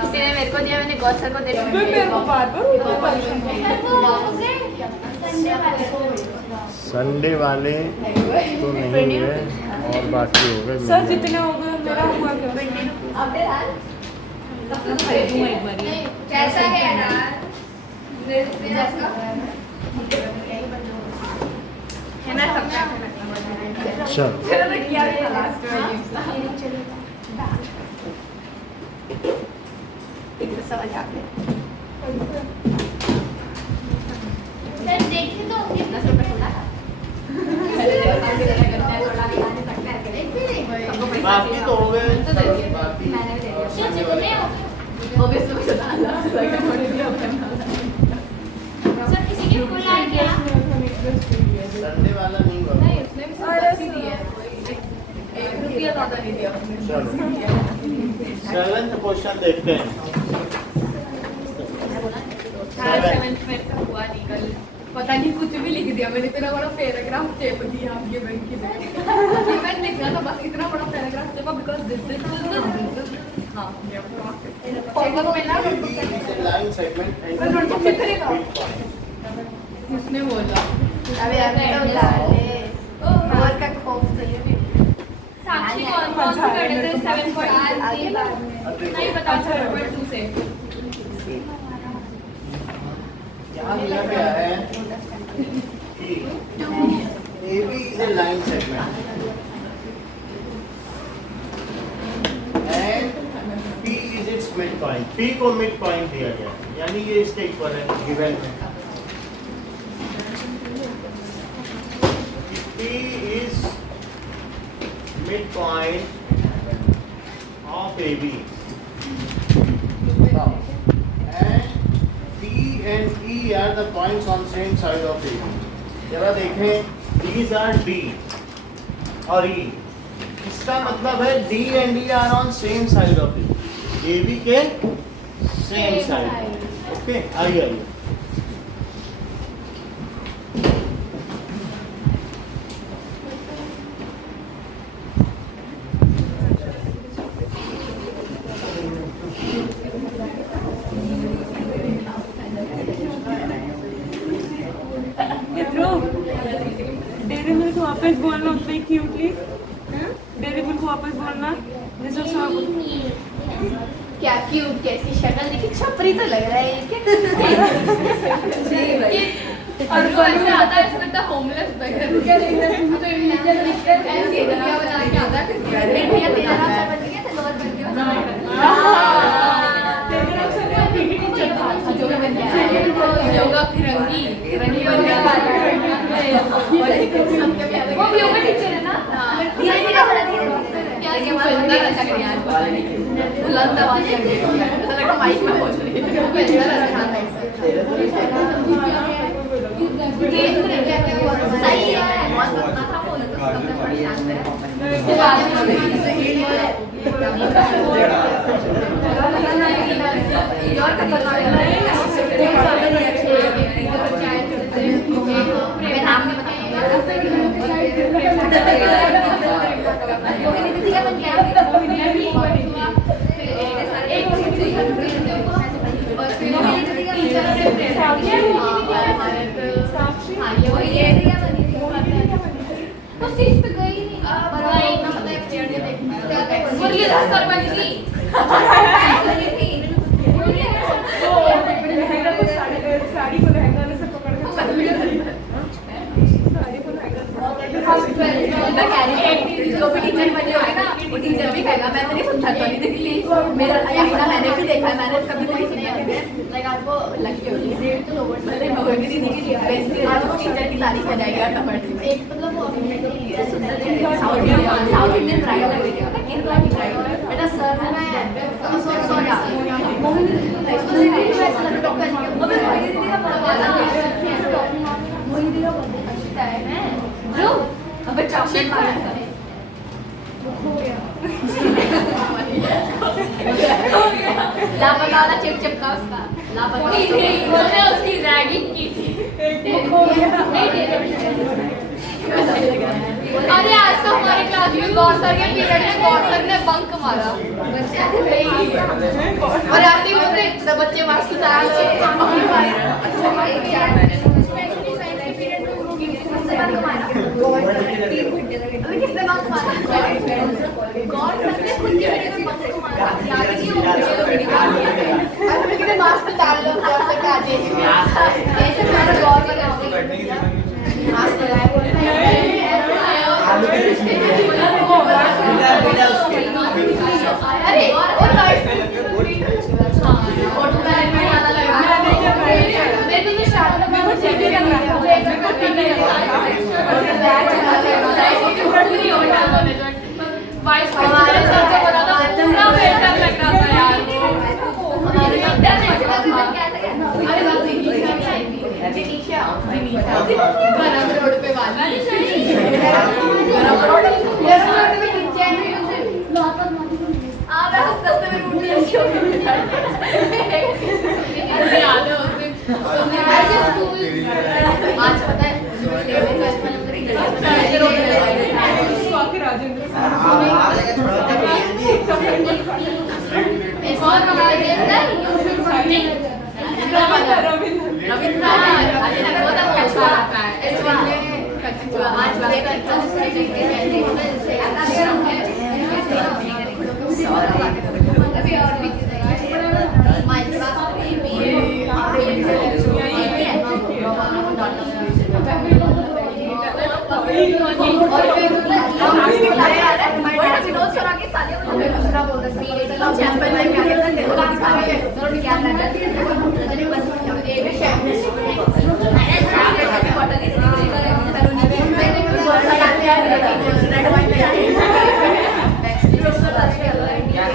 किसी ने मेरे को दिया, मैंने गौसर को दे दिया। संडे वाले तो नहीं हुए और बाकी हो गए। सर जितने हो गए मेरा हुआ क्या? कैसा है यार? है ना सबका अच्छा देखे तो कितना से रुपए थोड़ा बाकी तो हो गए। सर किसी की फुल आई क्या? संडे वाला नहीं हुआ। चलो 7th क्वेश्चन देखते हैं। पता नहीं कुछ भी लिख दिया मैंने, इतना बड़ा पैराग्राफ चेप दिया आपके बैंक की मैं लिखना था बस इतना बड़ा पैराग्राफ चेपा बिकॉज़ दिस हां फॉर्मूला में ना लाइन सेगमेंट नोटबुक चेक करेगा उसने बोला अबे यार तो डाले और का खौफ तो ये भी साक्षी कौन से करने थे 7.3 नहीं बता 7.2 से यहाँ दिया गया है कि AB is a line segment and P is its midpoint. P को midpoint दिया गया है, यानी ये इसके इक्वल है given में। P is midpoint of AB and P and E are the points on same side of AB. जरा देखें, these are D और E. इसका मतलब है D and E are on same side of AB. AB के same side. Okay, आइए। Dairy milk वापस बोलना उतने क्यूटली। डेरी मिल्क वापस बोलना जैसे सब क्या क्यूट कैसी शक्ल देखी, छपरी तो लग रहा है ये और वो ऐसा आता है इसमें तो होमलेस बगैर क्या देखना तो ऐसे दुनिया बना के आता है फिर भैया तेरा नाम क्या बन गया था लोअर बन गया तेरे नाम से क्या पीटी टीचर था जो मैं बन गया योगा फिरंगी फिरंगी बन गया वो भी योगा टीचर है ना धीरे धीरे थोड़ा धीरे क्या के बाद बंदा लग रहा है बुलंद आवाज कर रही है ऐसा लगा माइक में बोल रही है सही है बहुत माथा बोल साड़ी को लहंगा से पकड़ के जो भी टीचर बनी होगी ना वो टीचर भी कहेगा मैं तो नहीं समझाता नहीं देखी मेरा मैंने भी देखा है मैंने कभी नहीं सुना है लाइक आपको लगी होगी तो भले होगी नहीं देखी आपको टीचर की तारीफ हो जाएगी ऑटोमेटिक एक मतलब वो साउथ इंडियन ब्राइड लग रही है केरला की ब्राइड बेटा सर मैं सोचा मोहिनी दीदी का जो अबे चॉकलेट मांगा लापता वाला चिप चिपका उसका लापता उसने उसकी रैगिंग की थी अरे आज तो हमारी क्लास में गौर सर के पीरियड में गौर सर ने बंक मारा और आते ही बोलते सब बच्चे मास्क उतार लो अभी किसने बंक मारा गौर सर ने खुद के पीरियड में बंक मारा याद नहीं हो अभी किसने मास्क उतार लो गौर सर के आते ऐसे मेरा गौर बनाओगे मास्क लगाए अरे और गाइस मैं तो शादी में बहुत चेक कर रहा था वाइस हमारे सर को बोला था पूरा बेटर लग रहा था यार हमारे डर में क्या था अरे बात निशा गरम रोड पे वाला गरम रोड में नीचे आप रास्ते में उठ लिया क्यों अरे याद है उस दिन आज पता है राजेंद्र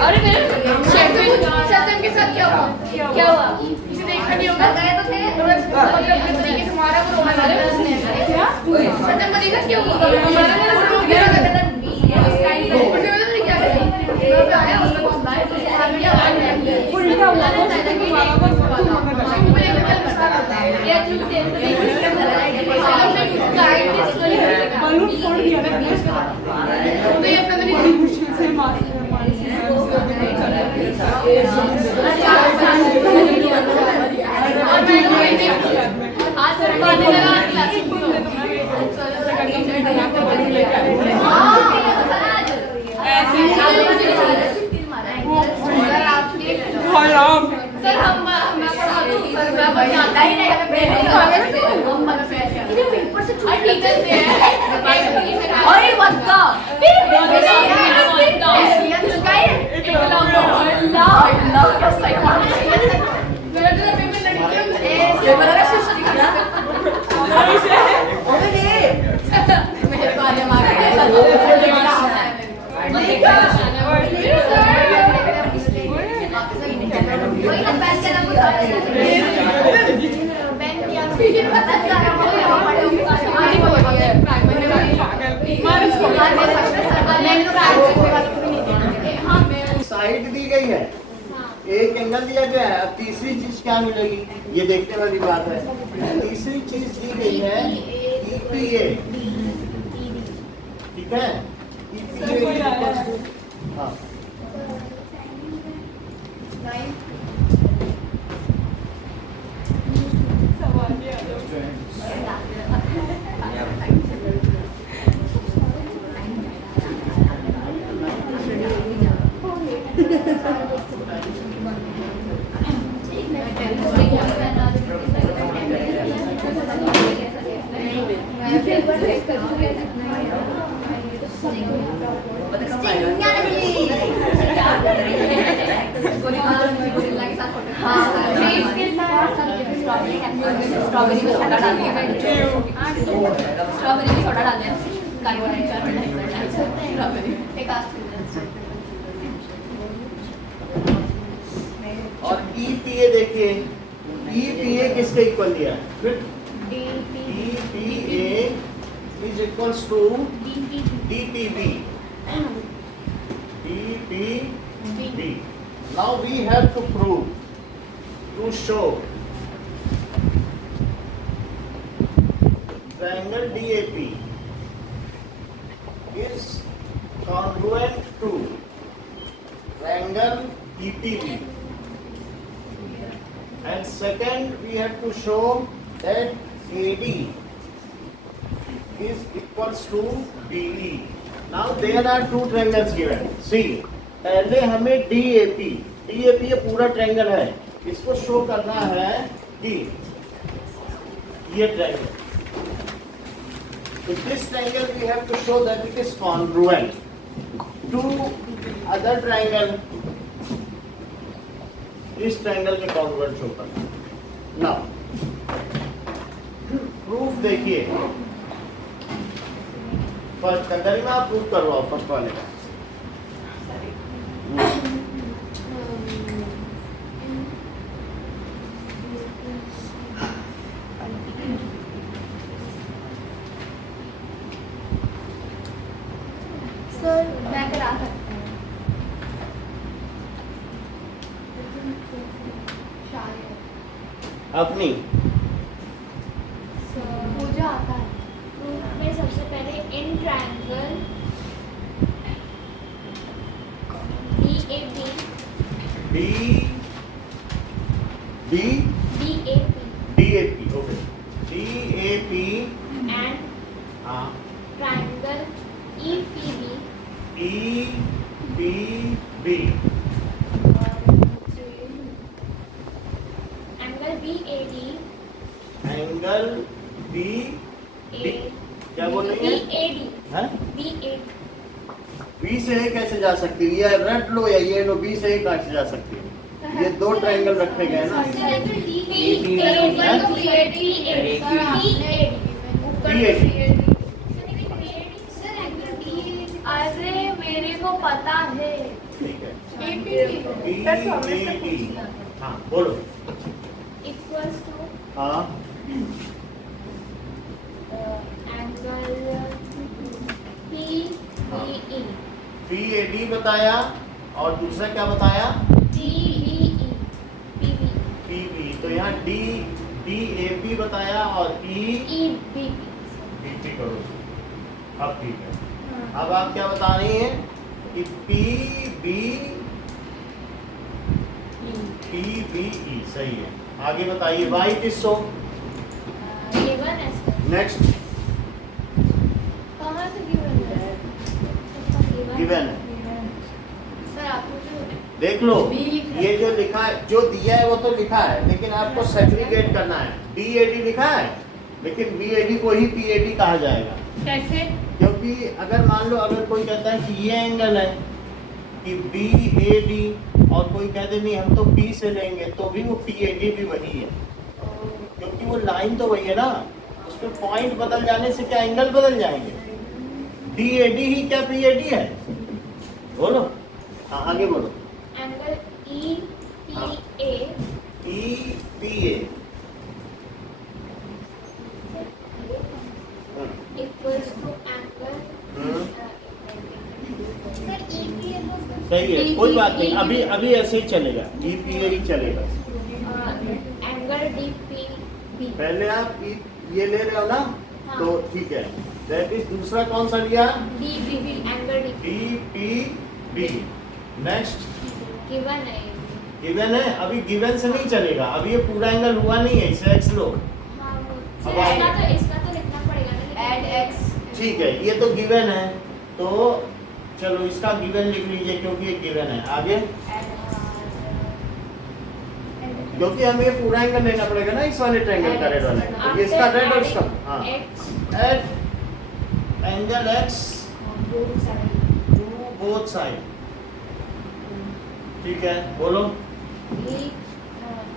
अरे मेरे शब्द के साथ क्या हुआ किसी देखा नहीं होगा गए तो थे तरीके से मारा वो हमारे क्या शब्द को देखा क्या हुआ हमारा मेरा सब हो गया क्या आया उसको उल्टा हुआ ये बलून फोड़ दिया तो ये अपना बड़ी मुश्किल से मारा सर हम मैं पढ़ा दूं सर मैं बताता ही नहीं हमें पेपर से छूट टीचर दे अरे बच्चा अल्लाह क्या सही बात है मेरा तो पेपर लड़कियों ये मेरा शिष्य मेरे बारे में वही ना पैसे ना कुछ बैंक किया फिर पता चला साइड दी गई है एक एंगल दिया गया है अब तीसरी चीज क्या मिलेगी ये देखने वाली बात है तीसरी चीज दी गई है EPA ठीक है EPA हाँ स्ट्रॉबेरी में सोडा डाल दिया स्ट्रॉबेरी में सोडा डाल दिया स्ट्रॉबेरी और EPA देखिए EPA किसके इक्वल दिया EPA is equals to DPB DPB now we have to prove to show triangle DAP is congruent to triangle EPB. And second, we have to show that AD is equals to BE. Now there are two triangles given. See, पहले हमें DAP ये पूरा triangle है, इसको show करना है कि ये triangle. In this triangle we have to show that it is congruent to other triangle. इस ट्रायंगल में कॉन्ग्रुएंट शो करना. नाउ प्रूफ देखिए. फर्स्ट गरिमा आप प्रूफ करवाओ फर्स्ट वाले का. सर मैं करा सकता हूँ. अपनी मुझे आता है. प्रूफ में सबसे पहले in triangle DAP D D DAP okay DAP and हाँ triangle EPB EPB angle BAD angle B क्या बोल रही है? BAD बी से ए कैसे जा सकती है? ये रट लो या ये लो, बी से ए कैसे जा सकती है? ये दो ट्रायंगल रखे गए ना. अरे मेरे को पता है. ठीक है BAD. हाँ बोलो. इक्वल्स टू हाँ एंगल PBE PAD बताया और दूसरा क्या बताया? DBE PB. तो यहाँ DAP बताया और EBB BP करो. अब ठीक है. अब आप क्या बता रही हैं कि PBE सही है. आगे बताइए. वाई किस सो. गिवन है नेक्स्ट कहाँ से गिवन है? गिवन है. सर आप मुझे देख लो B लिखा है. ये जो लिखा है, जो दिया है वो तो लिखा है, लेकिन आपको सेग्रीगेट करना है. DAD लिखा है लेकिन BAD को ही PAD कहा जाएगा. कैसे? क्योंकि अगर मान लो अगर कोई कहता है कि ये एंगल है कि BAD और कोई कहते नहीं हम तो B से लेंगे, तो भी वो PAD भी वही है, क्योंकि वो लाइन तो वही है ना. उसमें पॉइंट बदल जाने से क्या एंगल बदल जाएंगे? DAD ही क्या PAD है? बोलो. हाँ आगे बोलो. Angle EPA EPA equals to angle sir EPA सही है, कोई बात नहीं. अभी अभी ऐसे ही चलेगा. EPA ही चलेगा. एंगल DPB पहले आप ये ले रहे हो ना, हाँ. तो ठीक है. दैट इज दूसरा कौन सा लिया? DBB angle DPB. Next given है. गिवन है. अभी गिवन से नहीं चलेगा. अभी ये पूरा एंगल हुआ नहीं है, इसे x लो. हाँ वो अब आगे. इसका तो लिखना पड़ेगा ना. Add x. ठीक है, ये तो गिवन है, तो चलो इसका गिवन लिख लीजिए क्योंकि ये गिवन है. आगे क्योंकि हमें ये पूरा एंगल लेना पड़ेगा ना इस वाले ट्रायंगल का, रेड वाले. तो ये इसका रेड और इसका. हाँ add angle x to both side. ठीक है बोलो.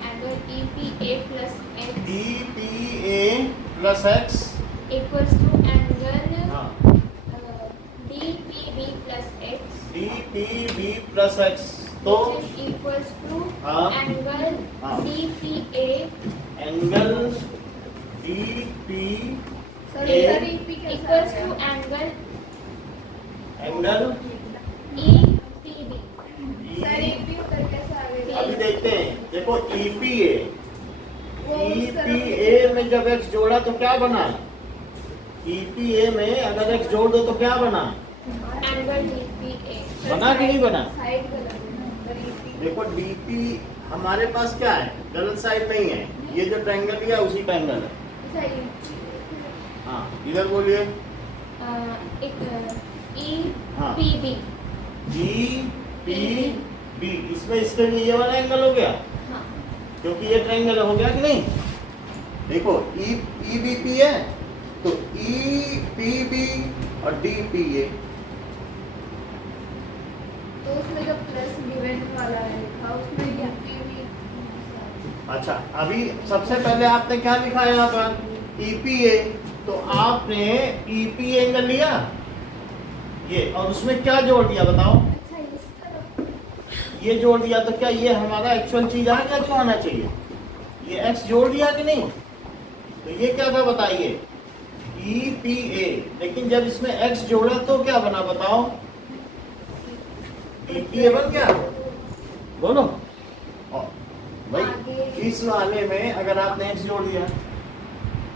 Angle EPA plus x DPA plus x. Equals to angle हाँ DPB plus x DPB plus x. तो इक्वल्स टू हाँ. एंगल हाँ. DPA angle DP sir A sir EP कैसा equals है? To angle angle EPB. Sir EP उधर कैसा आ गया? अभी देखते हैं. देखो EPA वो उस तरफ EPA में जब x जोड़ा तो क्या बना? EPA में अगर x जोड़ दो तो क्या बना? Angle DPA. बना कि नहीं बना? साइड गलत. देखो DP हमारे पास क्या है, गलत साइड नहीं है, ये जो ट्रायंगल लिया उसी का एंगल है। सही. हाँ इधर बोलिए। एक हाँ। EPB. EPB, इसमें इसके लिए ये वाला एंगल हो गया, हाँ. क्योंकि ये ट्रायंगल हो गया कि नहीं। देखो EBP है तो EPB और DPA। तो उसमें जो प्लस गिवन वाला है लिखा उसमें DPB. अच्छा अभी सबसे पहले आपने क्या लिखा है यहाँ पर, EPA, तो आपने EPA एंगल लिया ये, और उसमें क्या जोड़ दिया बताओ, अच्छा इस तरफ. ये जोड़ दिया, तो क्या ये हमारा एक्चुअल चीज आ गया जो आना चाहिए, ये x जोड़ दिया कि नहीं। तो ये क्या था बताइए, EPA, लेकिन जब इसमें x जोड़ा तो क्या बना बताओ, EPA बन गया, बोलो। और भाई इस वाले में अगर आपने x जोड़ दिया,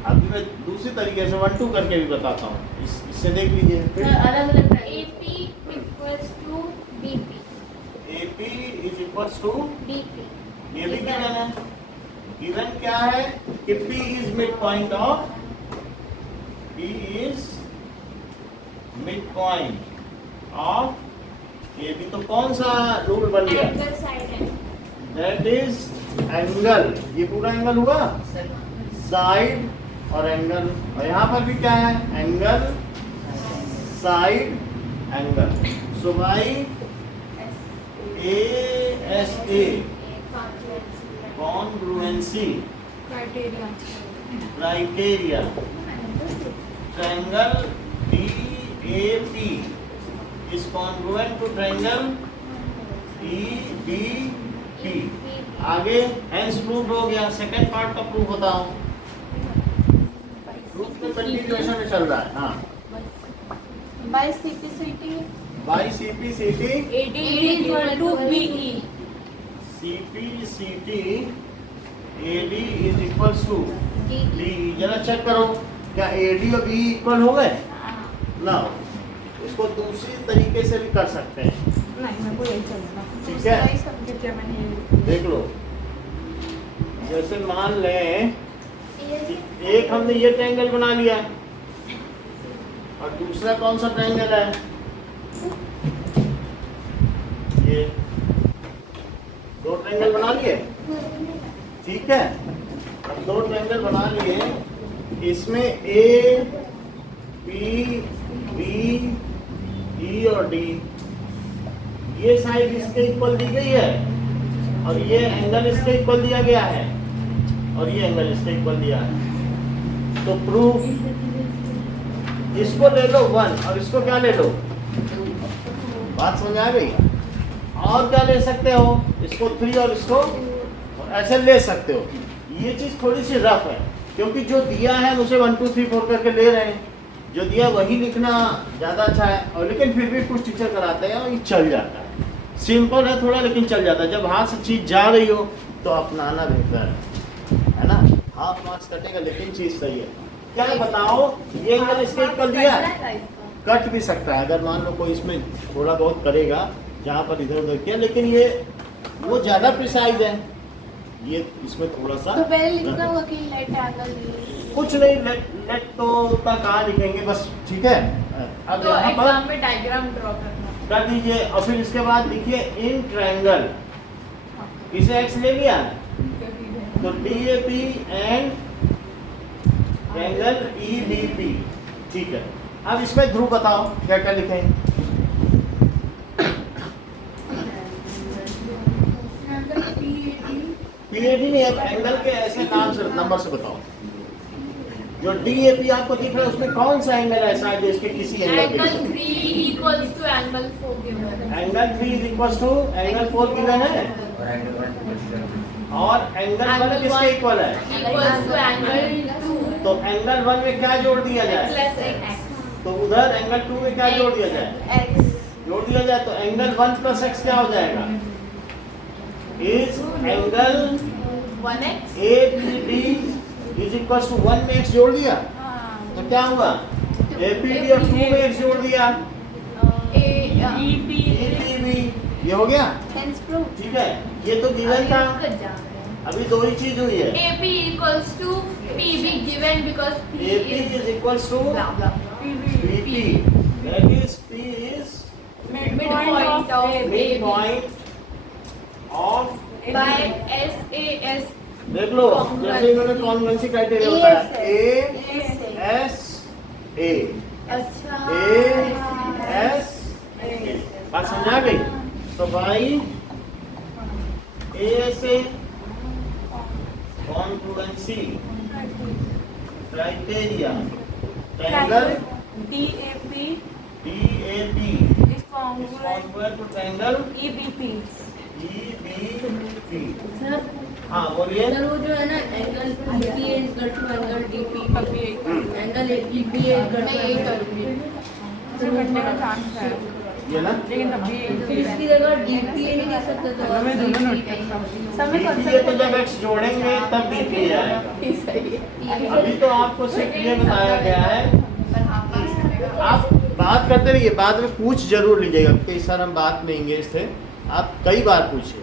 अभी मैं दूसरी तरीके से 1 2 करके भी बताता हूँ, इससे देख लीजिए फिर। अलग अलग AP equals to BP. AP is equals to, DP. ये भी गिवन है, गिवन क्या है कि P is mid point of, P is mid point of AB, तो कौन सा रूल बन गया, एंगल साइड है. दैट इज एंगल, ये पूरा एंगल हुआ, साइड और एंगल, और यहाँ पर भी क्या है, angle side angle. So by ASA congruency criteria. Criteria, triangle DAP is congruent to triangle EBP। आगे हेंस प्रूफ हो गया, सेकंड पार्ट का प्रूफ बताओ, प्रूफ में कंटिन्यूएशन में चल रहा है। हाँ by CPCT by CPCT AD equal to BE. CPCT AD is equals to DE। जरा चेक करो क्या AD और BE इक्वल हो गए ना, उसको दूसरी तरीके से भी कर सकते हैं, नहीं मेरे को यही चलता. ठीक है? दूसरा ही subject है मैंने. देख लो, जैसे मान लें कि एक हमने ये ट्रायंगल बना लिया और दूसरा कौन सा ट्रायंगल है, ये दो ट्रायंगल बना लिए, ठीक है। अब दो ट्रायंगल बना लिए, इसमें A P B E और D, ये साइड इसके इक्वल दी गई है और ये एंगल इसके इक्वल दिया गया है और ये एंगल इसके इक्वल दिया है, तो प्रूफ, इसको ले लो 1 और इसको क्या ले लो, बात समझ आ गई। और क्या ले सकते हो, इसको 3 और इसको और ऐसे ले सकते हो। ये चीज थोड़ी सी रफ है क्योंकि जो दिया है उसे 1 2 3 4 करके ले रहे हैं, जो दिया वही लिखना ज़्यादा अच्छा है, और लेकिन फिर भी कुछ टीचर कराते हैं और ये चल जाता है, सिंपल है थोड़ा लेकिन चल जाता है। जब हाथ से चीज़ जा रही हो तो अपनाना बेहतर है ना, हाफ मार्क्स कटेगा लेकिन चीज़ सही है। क्या बताओ, ये एंगल इसके इक्वल दिया है, कट भी सकता है अगर मान लो कोई इसमें थोड़ा बहुत करेगा जहाँ पर इधर उधर किया, लेकिन ये वो ज़्यादा प्रिसाइज है, ये इसमें थोड़ा सा तो पहले लिखना होगा कि लेट एंगल कुछ नहीं, लेट तो उतना कहाँ लिखेंगे बस, ठीक है। अब तो यहाँ पर एग्जाम में डायग्राम ड्रॉ करना. कर दीजिए और फिर इसके बाद लिखिए इन ट्रायंगल, इसे x ले लिया तो DAP एंड ट्रायंगल EBP, ठीक है। अब इसमें ध्रुव बताओ क्या क्या लिखें, PAD नहीं, अब एंगल के ऐसे नाम से नंबर से बताओ। जो DAP आपको दिख रहा है उसमें कौन सा एंगल ऐसा है जिसके किसी एंगल पे, angle 3 equals to angle 4 given है. Angle 3 is equal to angle 4 given है, और एंगल 1 किसके इक्वल है, Equals to angle 2 तो एंगल 1 में क्या जोड़ दिया जाए, plus x. तो उधर एंगल 2 में क्या जोड़ दिया जाए, x. जोड़ दिया जाए तो एंगल 1 प्लस x क्या हो जाएगा, is angle 1x. APD is equal to 1 में x जोड़ दिया तो क्या हुआ, APD और 2 में x जोड़ दिया EP ये हो गया, Hence proof. ठीक है। ये तो गिवन था, अभी दो ही चीज हुई है। AP equals to PB given because P AP is equals to blah blah blah. BP. That is P is midpoint of A. midpoint of by SAS. देख लो, जैसे इन्होंने कॉन्वेंसी क्राइटेरिया बताया, A S A अच्छा A S A, बात समझ आ गई? तो भाई A S A congruency criteria triangle DAP DAP is is congruent congruent to triangle EBP. EBP। Sir हाँ बोलिए। सर वो जो है ना angle DPA is equal to angle DP कभी एक एंगल DPA is equal मैं to यही एंगल करूँगी। से बनने का चांस है, ये ना लेकिन तब भी तो इसकी जगह DPA नहीं लिख सकते तो मैं दोनों नोट करता हूँ। समय DPA तो जब x जोड़ेंगे तब DPA आएगा। सही है। अभी तो आपको सिर्फ ये बताया गया है, पर हाँ पास करेगा। आप बात करते रहिए, बाद में पूछ जरूर लीजिएगा कि सर हम बात लेंगे इससे, आप कई बार पूछिए।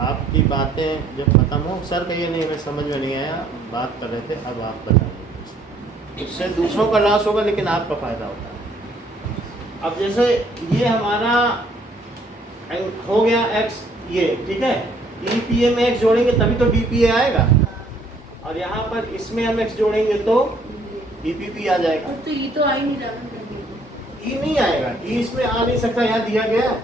आपकी बातें जब खत्म हो, सर कहिए नहीं हमें समझ में नहीं आया, बात कर रहे थे, अब आप बताइए। उससे दूसरों का लॉस होगा लेकिन आपका फायदा होता है। अब जैसे ये हमारा हो गया x, ये ठीक है, EPA में x जोड़ेंगे तभी तो DPA आएगा, और यहाँ पर इसमें हम x जोड़ेंगे तो EPP आ जाएगा। और तो ये तो आ ही नहीं रहा E नहीं आएगा, E इसमें आ नहीं सकता, यहाँ दिया गया है।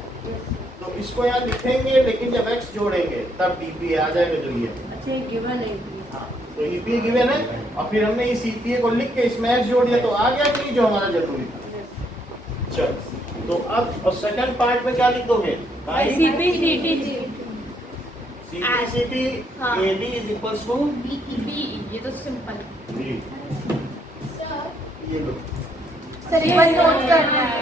तो इसको यहाँ लिखेंगे, लेकिन जब x जोड़ेंगे तब DPA आ जाएगा जो ये। अच्छा ये गिवन है हाँ, तो EPA गिवन है, और फिर हमने इस EPA को लिख के इसमें x जोड़ दिया तो आ गया कि नहीं जो हमारा जरूरी था। चलो, तो अब और सेकंड पार्ट में क्या लिख दोगे? CP CT CT हाँ। AD is equals to B ये तो सिंपल। B। ये लो। सर एक बार नोट करना है।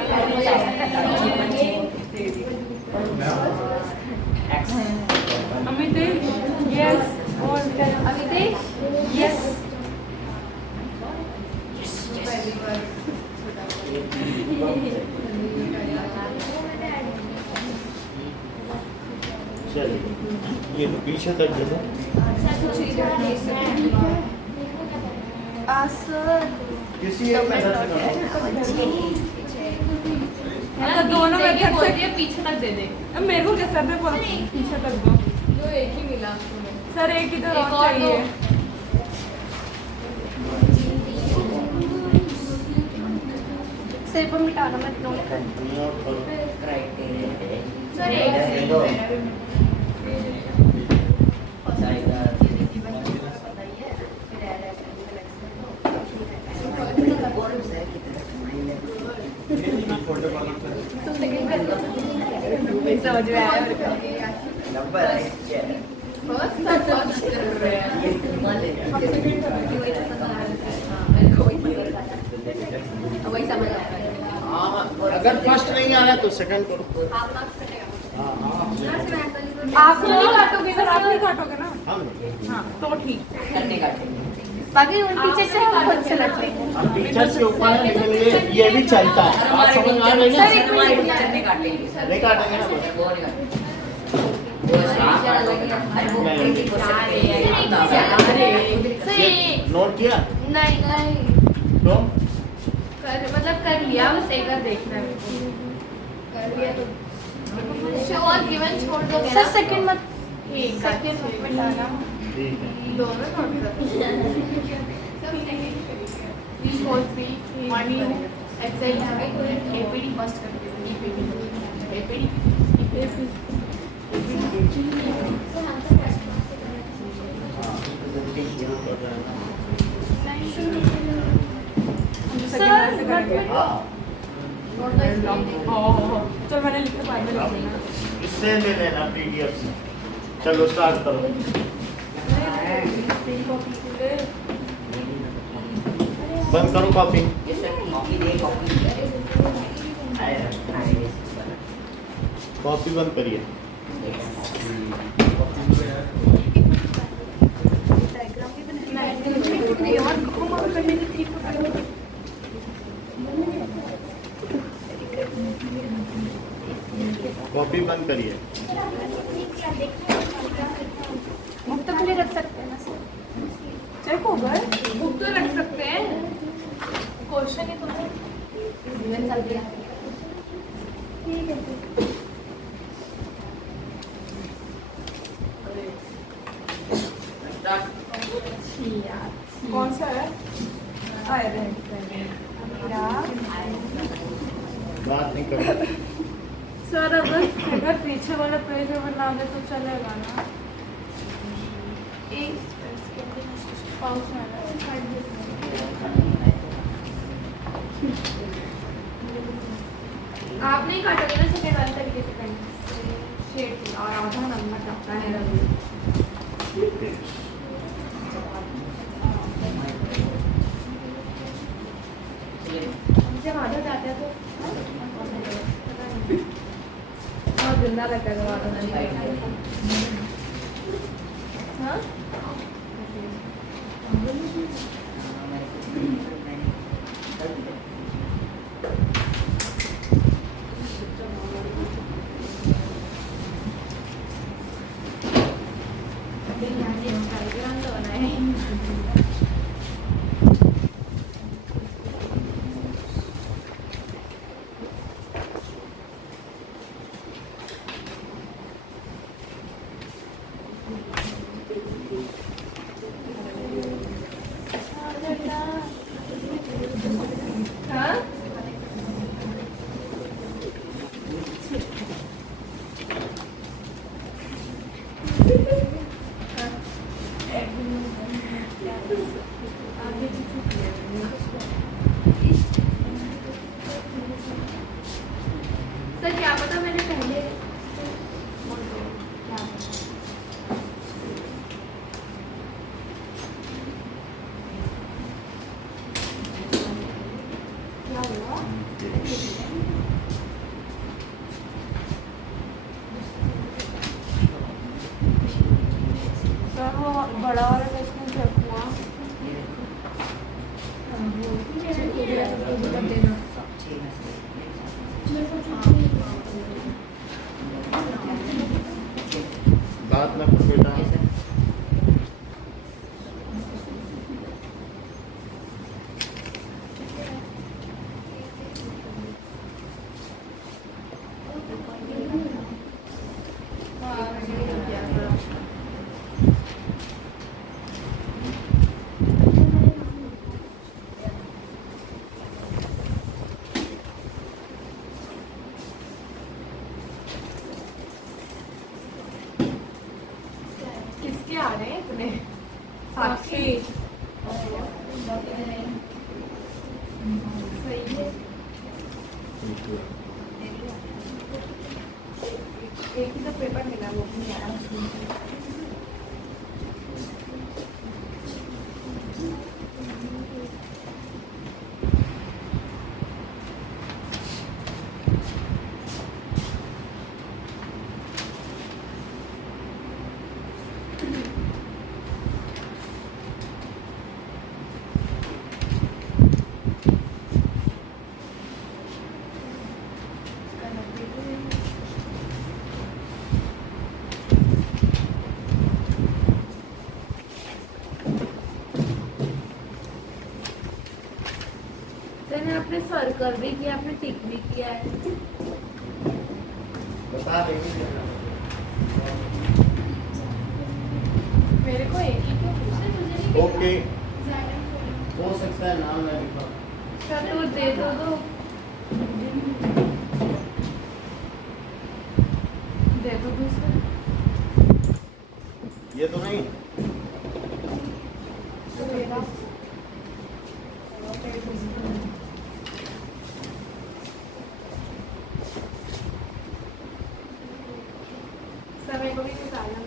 अमित यस और अमितेश यस चलिए, ये लो, पीछे तक देखो। सर किसी एक मेथड से करो। मतलब दोनों में बोल से दिया पीछे तक दे दे। अब मेरे को क्या सर ने बोला पीछे कर दो। जो एक ही मिला तुम्हें। सर एक इधर एक और और दो। चाहिए। सिर पर मिटाना मत नोट कर। नोट करो। सर एक समझ में आया वही समझ आया। हाँ, अगर फर्स्ट नहीं आ रहा है तो सेकंड करो। हाँ, आप नहीं काटोगे सर, आप नहीं काटोगे ना? हम हाँ तो ठीक। बाकी उन टीचर से हम खुद से लड़ लेंगे। हम टीचर्स के ऊपर है, लेकिन ये भी चलता है। बात समझ में आ रही है? नहीं काटेंगे ना। नोट किया नहीं तो मतलब कर लिया, बस एक बार देखना है। कर लिया तो शो और गिवन छोड़ दोगे ना? सर सेकंड मत, ठीक सेकंड मत मिटाना। ठीक है। दोनों नोट कर 3 4 3 1 2 एक्सेल है एपीडी फर्स्ट कर दो। एपीडी सर हाँ, चल मैंने लिख के बाद में लिख देना। इससे ले लेना PDF से। चलो स्टार्ट करो। बंद करो कॉपी। कॉपी बंद करिए। रख सकते हैं ना सर? चेक हो गए? बुक तो रख सकते हैं, क्वेश्चन ही तो है। इवन चल गया ठीक है फिर। कौन सा है? आयरन। मेरा बात नहीं करो। सर अगर पीछे वाला पेज अगर ना दे तो चलेगा ना? एक पाउच में आप नहीं काटोगे ना सफेद वाले तरीके से कहीं शेड और आधा नंबर लगता है जब आधा जाते हैं तो बहुत गंदा लगता है आधा नहीं हाँ हाँ सर क्या पता मैंने पहले क्या हुआ? सर वो बड़ा वाला क्वेश्चन चेक हुआ? बात ना करो बेटा। किसके आ रहे हैं इतने? साक्षी। सही है। एक ही तो पेपर मिला वो भी नहीं आया। मैंने अपने सर्कल भी किया, आपने टिक भी किया है। बता देंगे। मेरे को एक ही क्यों पूछे? मुझे नहीं ओके पता। हो सकता है नाम ना लिखा। सर तो दे दो दे दो दूसरा। ये तो नहीं। समय को भी निकालना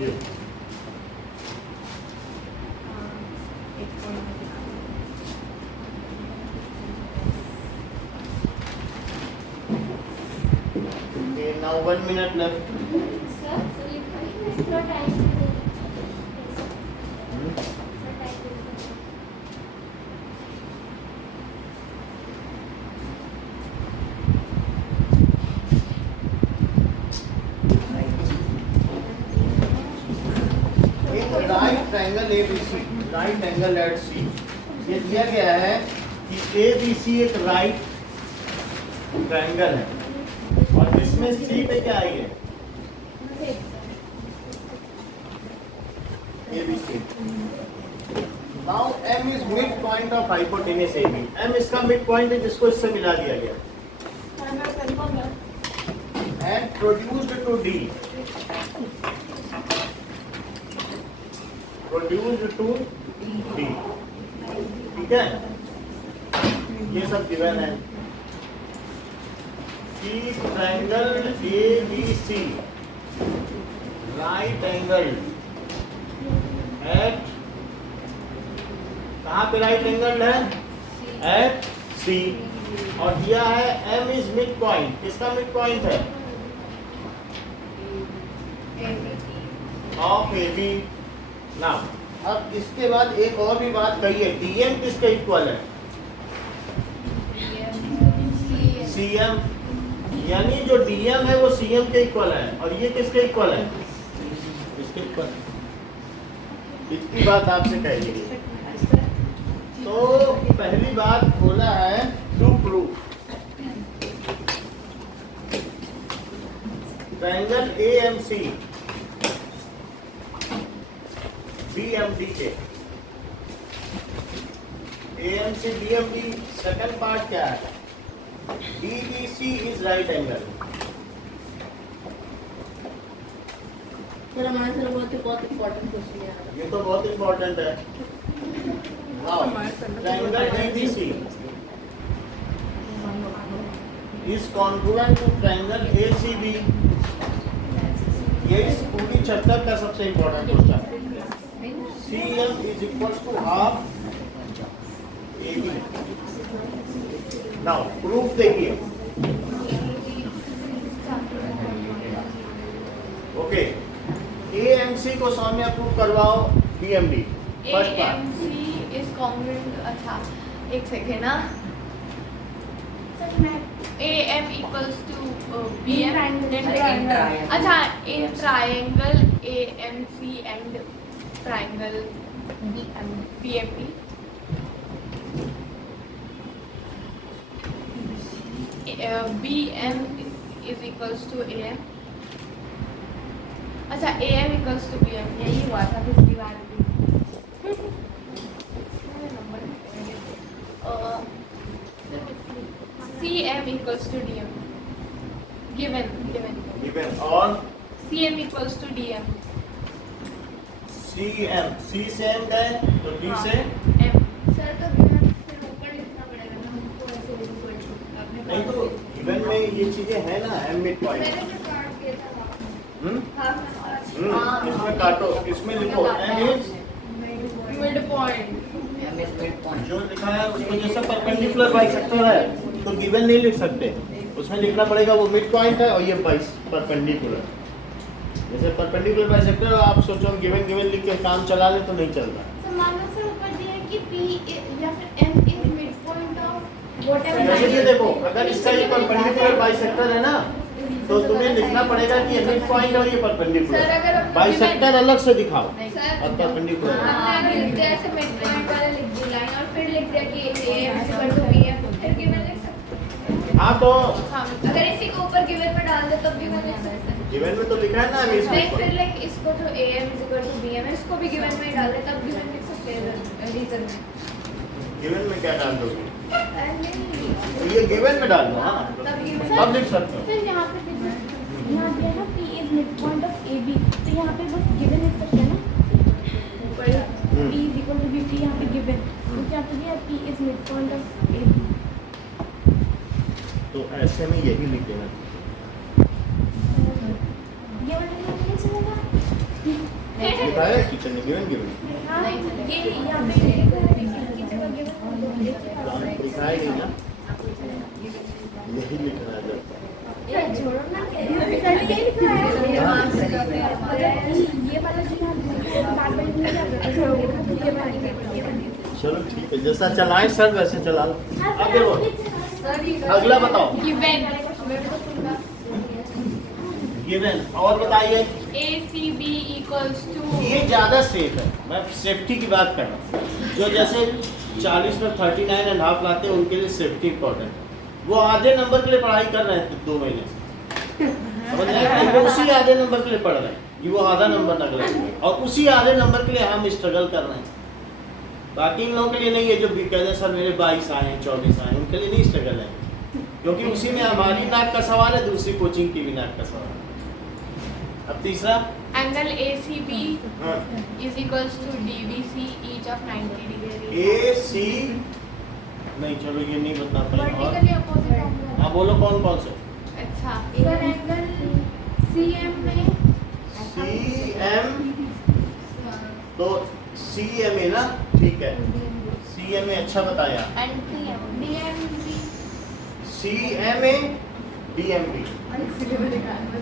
ये Okay, now 1 minute left. Sir थोड़ा time right triangle ABC, right angle at C, ये दिया गया है कि ABC एक राइट ट्रायंगल है और इसमें C पे क्या आई है? ABC. Now M is midpoint of hypotenuse AB. M इसका midpoint है जिसको इससे मिला दिया गया and produced to D. Produced to D. ठीक है, ये सब गिवन है कि triangle ABC right angle at, कहाँ पे राइट एंगल है? एट C, और दिया है M इज मिड पॉइंट। किसका मिड पॉइंट है? Of AB। ना अब इसके बाद एक और भी बात कही है, DM किसके इक्वल है? CM, यानी जो DM है वो CM के इक्वल है और ये किसके इक्वल है? इसके इक्वल। इतनी बात आपसे कही गई। तो पहली बात बोला है to prove triangle AMC BMD के, AMC BMD सेकंड पार्ट क्या है? BBC is right angle. Sir हमारे सर बहुत इम्पोर्टेंट क्वेश्चन है ये तो बहुत इम्पोर्टेंट है। Triangle ABC is congruent to triangle ACB। ये इस पूरी चैप्टर का सबसे इम्पोर्टेंट क्वेश्चन है। CM is equals to half AB। Now proof देखिए। ओके, AMC को सौम्या प्रूफ करवाओ BMD। First part AMC is congruent, अच्छा एक सेकेंड ना, AM equals to BM अच्छा in triangle AMC and triangle BMD BM is equals to AM, अच्छा AM equals to BM, यही हुआ था पिछली बार भी। CM equals to DM, given और CM equals to DM, CM, C से M गए तो D से M, सर तो गिवन फिर ऊपर लिखना पड़ेगा ना हमको, ऐसे लिखो आपने नहीं तो गिवन में ये चीजें हैं ना, M मिड पॉइंट। मैंने जो काट दिया था हाँ, इसमें काटो, इसमें लिखो M इज मिड पॉइंट, जो लिखा है उसको जैसा परपेंडिकुलर बाइसेक्टर है तो गिवन नहीं लिख सकते, उसमें लिखना पड़ेगा वो मिड पॉइंट है और ये परपेंडिकुलर। जैसे परपेंडिकुलर बाइसेक्टर आप सोचो गिवन लिख के काम चला ले तो नहीं चलता। तो मानो सर ऊपर दिया है कि P या फिर M is mid point of whatever. जैसे ये देखो, अगर इसका ये परपेंडिकुलर बाइसेक्टर है ना तो तुम्हें लिखना पड़ेगा कि ये मिड पॉइंट और ये सर, अगर परपेंडिकुलर। हम बाइसेक्टर अलग से दिखाओ सर और परपेंडिकुलर। हमने अगर लिख दिया ऐसे मिड पॉइंट वाला लिख दिया लाइन और फिर लिख दिया कि AM इक्वल टू BM, फिर गिवन लिख सकते हैं। हाँ तो अगर इसी को ऊपर गिवन में डाल दे तब भी गिवन लिख सकते हैं। गिवन में तो लिखा है ना हम नहीं, इसमें। फिर लाइक इसको जो AM इक्वल टू BM है इसको भी गिवन में ही डाल दे तब गिवन लिख सकते हैं रीजन में। गिवन में क्या डाल दोगे? नहीं, तो ये गिवन में डाल दो। हाँ तब गिवन तब लिख सकते हो। फिर यहाँ पे देखो, यहाँ दिया ना P is midpoint of AB, तो यहाँ पे बस given लिख सकते हैं ना, P is equal to BP, यहाँ पे given, तो क्या तो दिया P is midpoint of AB। तो ऐसे में यही लिख देना। ये वाला नहीं चलेगा? लिखाया किचन में गिवन। हाँ, ये यहाँ पे लिखा है इसकी जगह given, लिखाया नहीं ना, यही लिखना है जब। छोड़ो ना, ये लिखा है, ये वाला जो यहाँ बार बार लिखना है, चलो ठीक है, जैसा चलाए सर वैसे चला लो। आगे बोलो, अगला बताओ। गिवन गिवन और बताइए। ACB equals to ये ज़्यादा सेफ है, मैं सेफ्टी की बात कर रहा हूँ। जो जैसे 40 में 39.5 लाते हैं उनके लिए सेफ्टी इंपॉर्टेंट है। वो आधे नंबर के लिए पढ़ाई कर रहे हैं 2 महीने से, समझ रहे हैं? वो उसी आधे नंबर के लिए पढ़ रहे हैं, ये वो आधा नंबर निकला हुआ है और उसी आधे नंबर के लिए हम स्ट्रगल कर रहे हैं। बाकी इन लोगों के लिए नहीं है जो भी कहते हैं सर मेरे 22 आए हैं 24 आए हैं, उनके लिए नहीं स्ट्रगल है, क्योंकि उसी में हमारी नाक का सवाल है, दूसरी कोचिंग की भी नाक का सवाल है। अब तीसरा angle ACB हाँ, is equals to DBC each of 90 degree. AC नहीं, चलो ये नहीं बता पाए। वर्टिकली अपोजिट एंगल हाँ बोलो कौन कौन से? अच्छा सर एंगल CM में CM, तो CMA ना, ठीक है, CMA अच्छा बताया। and DMB CMA DMB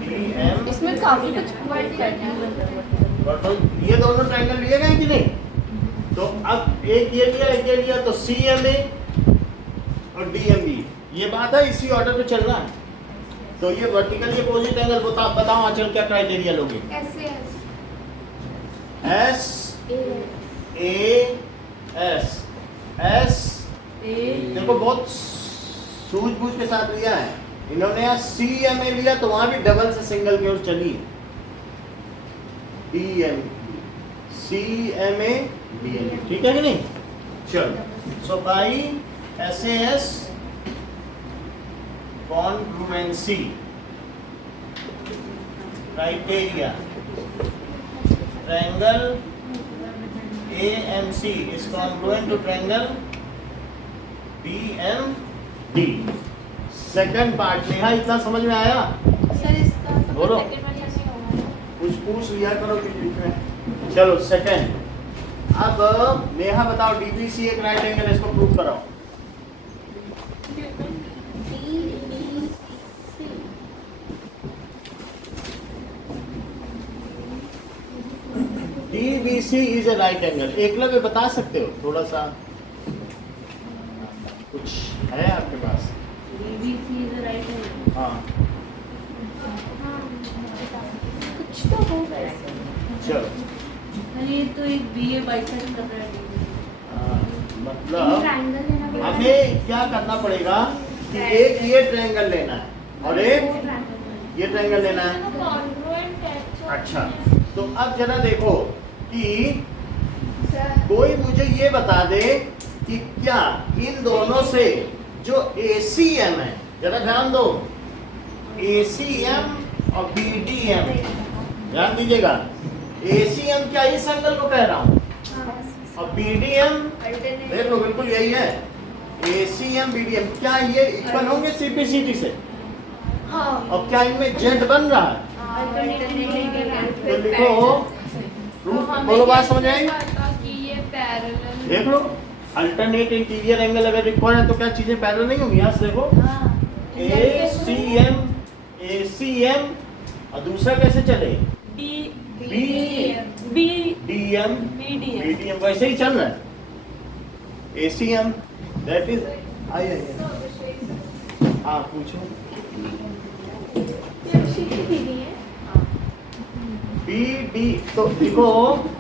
DM, इसमें काफी कुछ ये दोनों ट्रायंगल लिए गए कि नहीं? तो अब एक ये लिया एक ये लिया, तो CMA और DMB, ये बात है, इसी ऑर्डर पे चल रहा है। तो ये वर्टिकल ये अपोजिट एंगल बताओ आंचल क्या क्राइटेरिया लोगे? SAS S देखो बहुत सूझबूझ के साथ लिया है इन्होंने। यहाँ CMA लिया तो वहां भी डबल से सिंगल की ओर चली। DM CMA DMB, ठीक है कि नहीं? चलो, so by SAS congruency criteria, triangle AMC is congruent to triangle BMD। Second part में, हाँ इतना समझ में आया? सर इसका तो बोलो। सेकंड वाला नहीं होगा। कुछ पूछ लिया करो कि बीच में। चलो सेकंड, अब नेहा बताओ DBC एक राइट एंगल है, इसको प्रूव कराओ। DBC is a right angle. Eklavya बता सकते हो थोड़ा सा, कुछ है आपके पास? हाँ कुछ तो होगा ऐसे। चलो, ये तो एक BA बाइसेक्ट कर रहा है। मतलब ट्रायंगल लेना पड़ेगा। हमें क्या करना पड़ेगा कि एक ये ट्रायंगल लेना है और एक ये ट्रायंगल लेना है। Congruent है। अच्छा, तो अब जरा देखो कि कोई मुझे ये बता दे कि क्या इन दोनों से जो ACM है, जरा ध्यान दो, ACM और BDM, ध्यान दीजिएगा, ACM क्या इस एंगल को कह रहा हूं, और BDM देख लो बिल्कुल यही है। ACM BDM क्या ये इक्वल होंगे CPCT से? हाँ। और क्या इनमें जेड बन रहा है? तो लिखो, बोलो बात समझ आई? कि ये पैरेलल। देख लो, अल्टरनेट इंटीरियर एंगल अगर रिक्वायर्ड है तो क्या चीजें पैरेलल नहीं होंगी? यहाँ से देखो, ACM और दूसरा कैसे चले? BDM वैसे ही चल रहा है। ACM दैट इज आइए, हाँ पूछो। BD तो देखो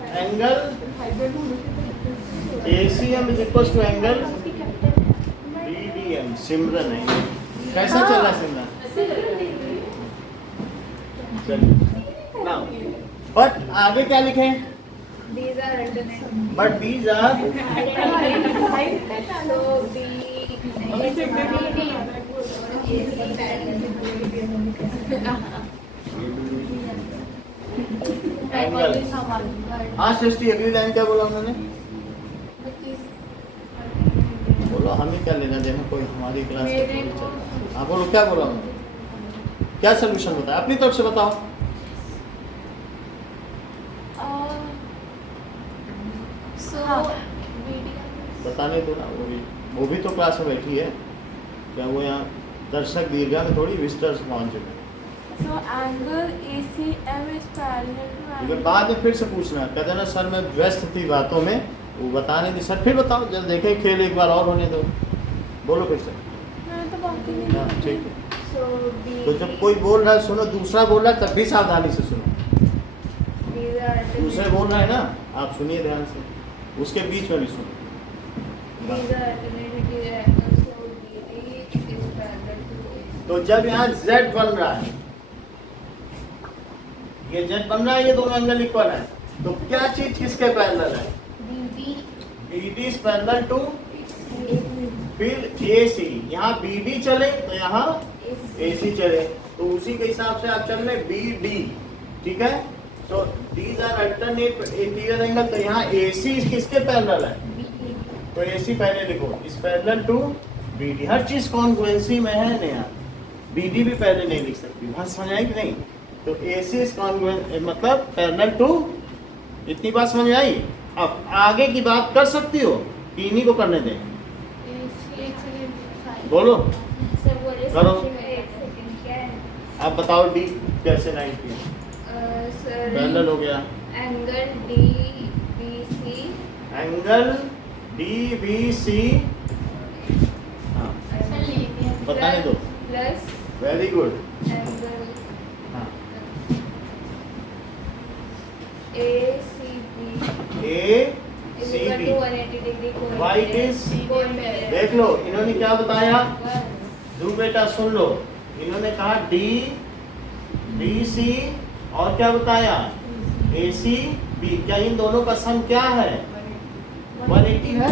angle ACM is equal to angle BDM। Simran है, कैसा चल रहा है सिमरन? चलिए नाउ, बट आगे क्या लिखे? These are alternate. But these R angle. हाँ सृष्टि, अगली लाइन क्या बोला उन्होंने? बोलो, हमें क्या लेना देना, कोई हमारी क्लास में थोड़ी चल रहा है। हाँ बोलो, क्या बोला उन्होंने? क्या सोल्यूशन बताया? अपनी तरफ से बताओ। बताने दो ना, वो भी तो क्लास में बैठी है। क्या वो यहाँ दर्शक दीर्घा में थोड़ी विजिटर्स पहुँच चुके हैं। So angle ACM is parallel to अगर angle. बाद में फिर से पूछना, कहते ना सर मैं व्यस्त थी बातों में, वो बताने दी। सर फिर बताओ, जब देखें खेल एक बार और होने दो। बोलो फिर से। मैं तो बाकी नहीं हाँ ठीक है। तो जब कोई बोल रहा है सुनो, दूसरा बोल रहा है तब भी सावधानी से सुनो। दूसरे बोल रहा है ना, आप सुनिए ध्यान से, उसके बीच में भी सुनो। तो जब यहाँ z बन रहा है, ये z बन रहा है, ये दोनों एंगल इक्वल है, तो क्या चीज किसके पैरेलल है? BD इज पैरेलल टू, फिर AC, यहाँ BD चले तो यहाँ AC चले, तो उसी के हिसाब से आप चल रहे BD, ठीक है। So these are alternate interior angle, तो यहाँ AC किसके पैरेलल है? तो AC पहले लिखो, इज पैरेलल टू BD, हर चीज कॉन्ग्रुएंसी में है नया, BD भी पहले नहीं लिख सकती, बात समझ आई कि नहीं? तो AC इज कॉन्ग्रुएंट मतलब पैरेलल टू, इतनी बात समझ आई? अब आगे की बात कर सकती हो कि इन्हीं को करने दें, बोलो करो। आप बताओ D कैसे 90 पैरेलल हो गया? एंगल DBC, एंगल DBC, हाँ बताने दो, प्लस वेरी गुड, एंगल हाँ ACB ACB, 180 डिग्री कोण। Why it is? कोण मेरे। देख लो इन्होंने क्या बताया, ध्रुव बेटा सुन लो, इन्होंने कहा DBC और क्या बताया ACB, क्या इन दोनों का सम क्या है? 180 है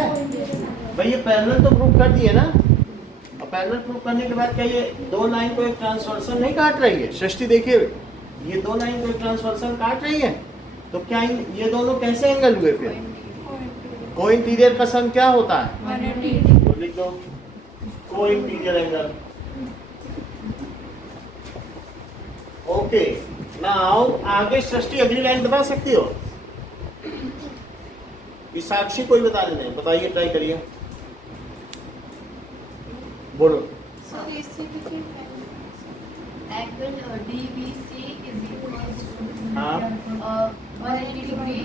भाई, ये पैरेलल तो प्रूव कर दिए ना। अब पैरेलल प्रूव करने के बाद क्या ये दो लाइन को एक ट्रांसवर्सल नहीं काट रही है? सृष्टि देखिए, ये दो लाइन को एक ट्रांसवर्सल काट रही है, तो क्या ये दोनों कैसे एंगल हुए? फिर को इंटीरियर का सम क्या होता है? तो लिख लो को इंटीरियर एंगल। ओके, नाउ आगे सृष्टि अगली लाइन बता सकती हो? साक्षी कोई बता दें, बताइए, ट्राई करिए, बोलो। Angle DBC is equals to हाँ 180 डिग्री,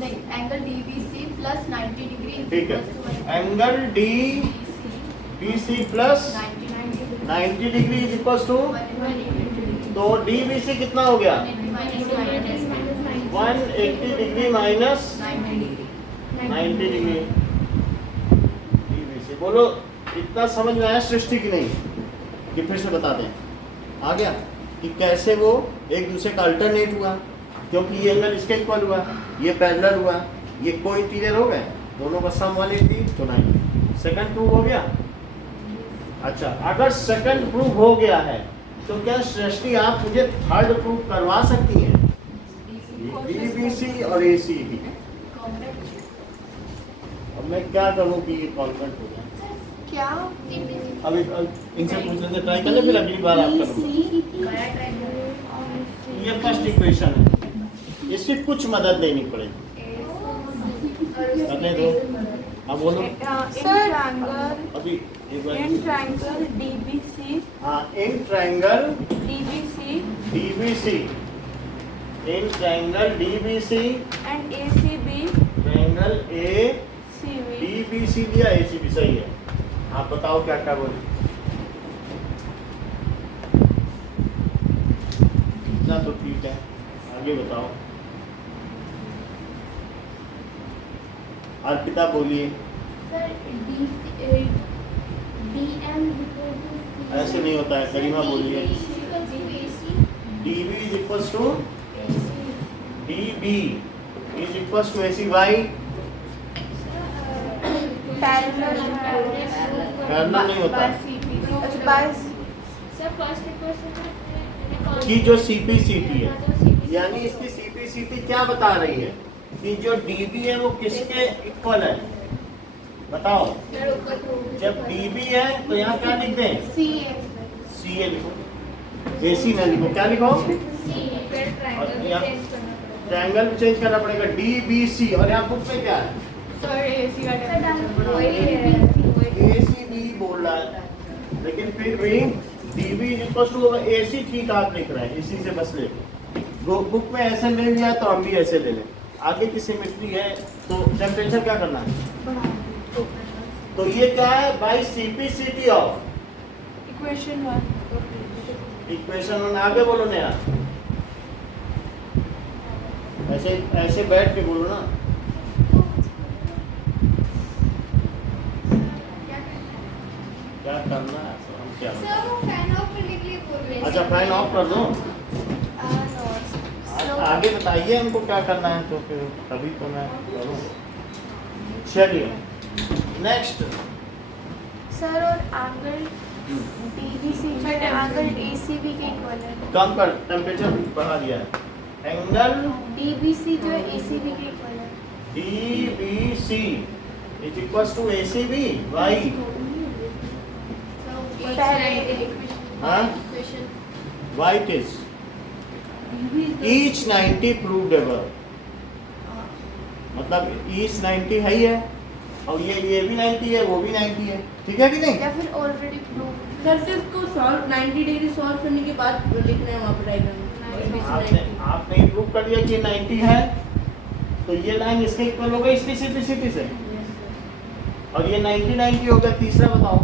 नहीं एंगल DBC प्लस 90 डिग्री, ठीक है, angle DBC plus 90 degree is equals to, तो DBC कितना हो गया? 180 डिग्री माइनस 90 डिग्री DBC। बोलो इतना समझ में आया सृष्टि की नहीं? कि फिर से बता दें, आ गया कि कैसे वो एक दूसरे का अल्टरनेट हुआ, क्योंकि ये एंगल इसके इक्वल हुआ, ये पैरेलल हुआ, ये को इंटीरियर हो गए, दोनों का सम 180 तो 90। सेकंड प्रूफ हो गया? अच्छा, अगर सेकंड प्रूफ हो गया है तो क्या सृष्टि आप मुझे थर्ड प्रूफ करवा सकती हैं? DBC और ACB। अब मैं क्या करूं कि ये कॉन्फ्रेंट हो जाए? क्या? अब इनसे पूछने से ट्राई कर ले, फिर अगली बार आप करो। ये फर्स्ट इक्वेशन है, इसकी कुछ मदद लेनी पड़ेगी, करने दो। अब बोलो अभी एक बार। इन ट्रायंगल DBC, हाँ, in triangle DBC DBC, in triangle DBC and ACB, triangle CB, DBC दिया, ACB सही है। आप बताओ क्या क्या बोले? इतना तो ठीक है, आगे बताओ। अर्पिता बोलिए। ऐसे नहीं होता है, करीमा बोलिए। DB is equals to DB is equals to AC by parallel नहीं होता कि जो CPCT है, यानी इसकी CPCT क्या बता रही है कि जो DB है वो किसके इक्वल है? बताओ। जब DB है तो यहाँ क्या लिखते हैं? CA लिखो, AC ना लिखो, क्या लिखो? ट्रायंगल भी चेंज करना पड़ेगा, DBC, और यहाँ बुक में क्या है? ACB बोल रहा है, लेकिन फिर भी DB is equal to AC ठीक आप लिख रहे हैं, इसी से बस ले। बुक में ऐसे ले लिया तो हम भी ऐसे ले लें, आगे की सिमेट्री है तो टेम्परेचर क्या करना है? तो ये क्या है? By CPCT of equation 1। Equation 1। आगे बोलो नया, ऐसे ऐसे बैठ के बोलो ना। क्या करना है तो हम क्या सर वो फैन ऑफ करने के लिए बोल रहे हैं। अच्छा फैन ऑफ कर दो। नो आगे बताइए हमको क्या करना है तो फिर तभी तो मैं करूँ। चलिए नेक्स्ट। सर और एंगल डीबीसी जो है एंगल एसीबी के इक्वल है। कम कर, टेम्परेचर बढ़ा दिया है। एंगल डीबीसी जो है एसीबी के इक्वल है। DBC is equals to ACB why. हाँ why it is each 90 proved ever, मतलब each 90 है ही है और ये भी 90 है वो भी 90 है, ठीक है कि नहीं? या फिर ऑलरेडी प्रूव। सर से उसको सॉल्व 90 डिग्री सॉल्व करने के बाद लिखना है वहाँ पर डायग्राम। आपने प्रूव कर दिया कि 90 है तो ये लाइन इसके इक्वल होगा इसकी सिटी से और ये 90 हो गया। तीसरा बताओ,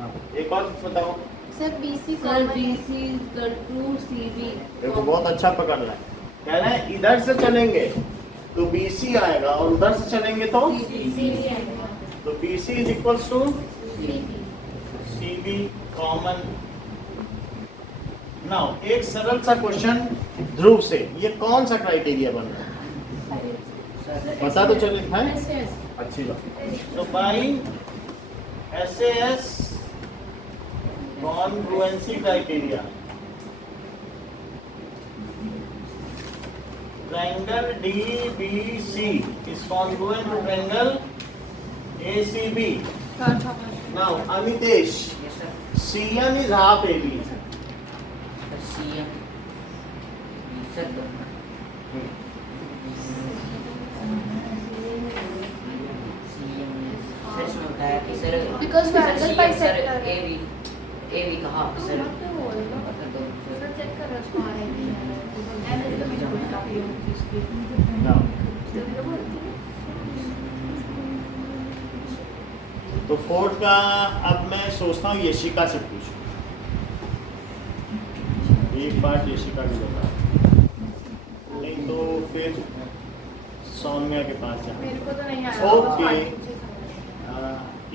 हाँ, एक और बताओ। Sir B C BC to CB देखो बहुत अच्छा पकड़ रहा है। कह रहे हैं इधर से चलेंगे तो BC आएगा और उधर से चलेंगे तो BC is equals to CB common. Now एक सरल सा क्वेश्चन ध्रुव से, ये कौन सा क्राइटेरिया बन रहा है पता तो चले है? अच्छी बात। तो by SAS congruency criteria, triangle DBC is congruent to triangle ACB. Now Amitesh, CM is half AB. Because we angle bisector है। एवी कहा सर चेक कर रहा Now तो फोर्थ का अब मैं सोचता हूँ यशिका से पूछूं। एक बार यशिका भी बता, नहीं तो फिर सौम्या के पास जाए। मेरे को तो नहीं आ रहा। ओके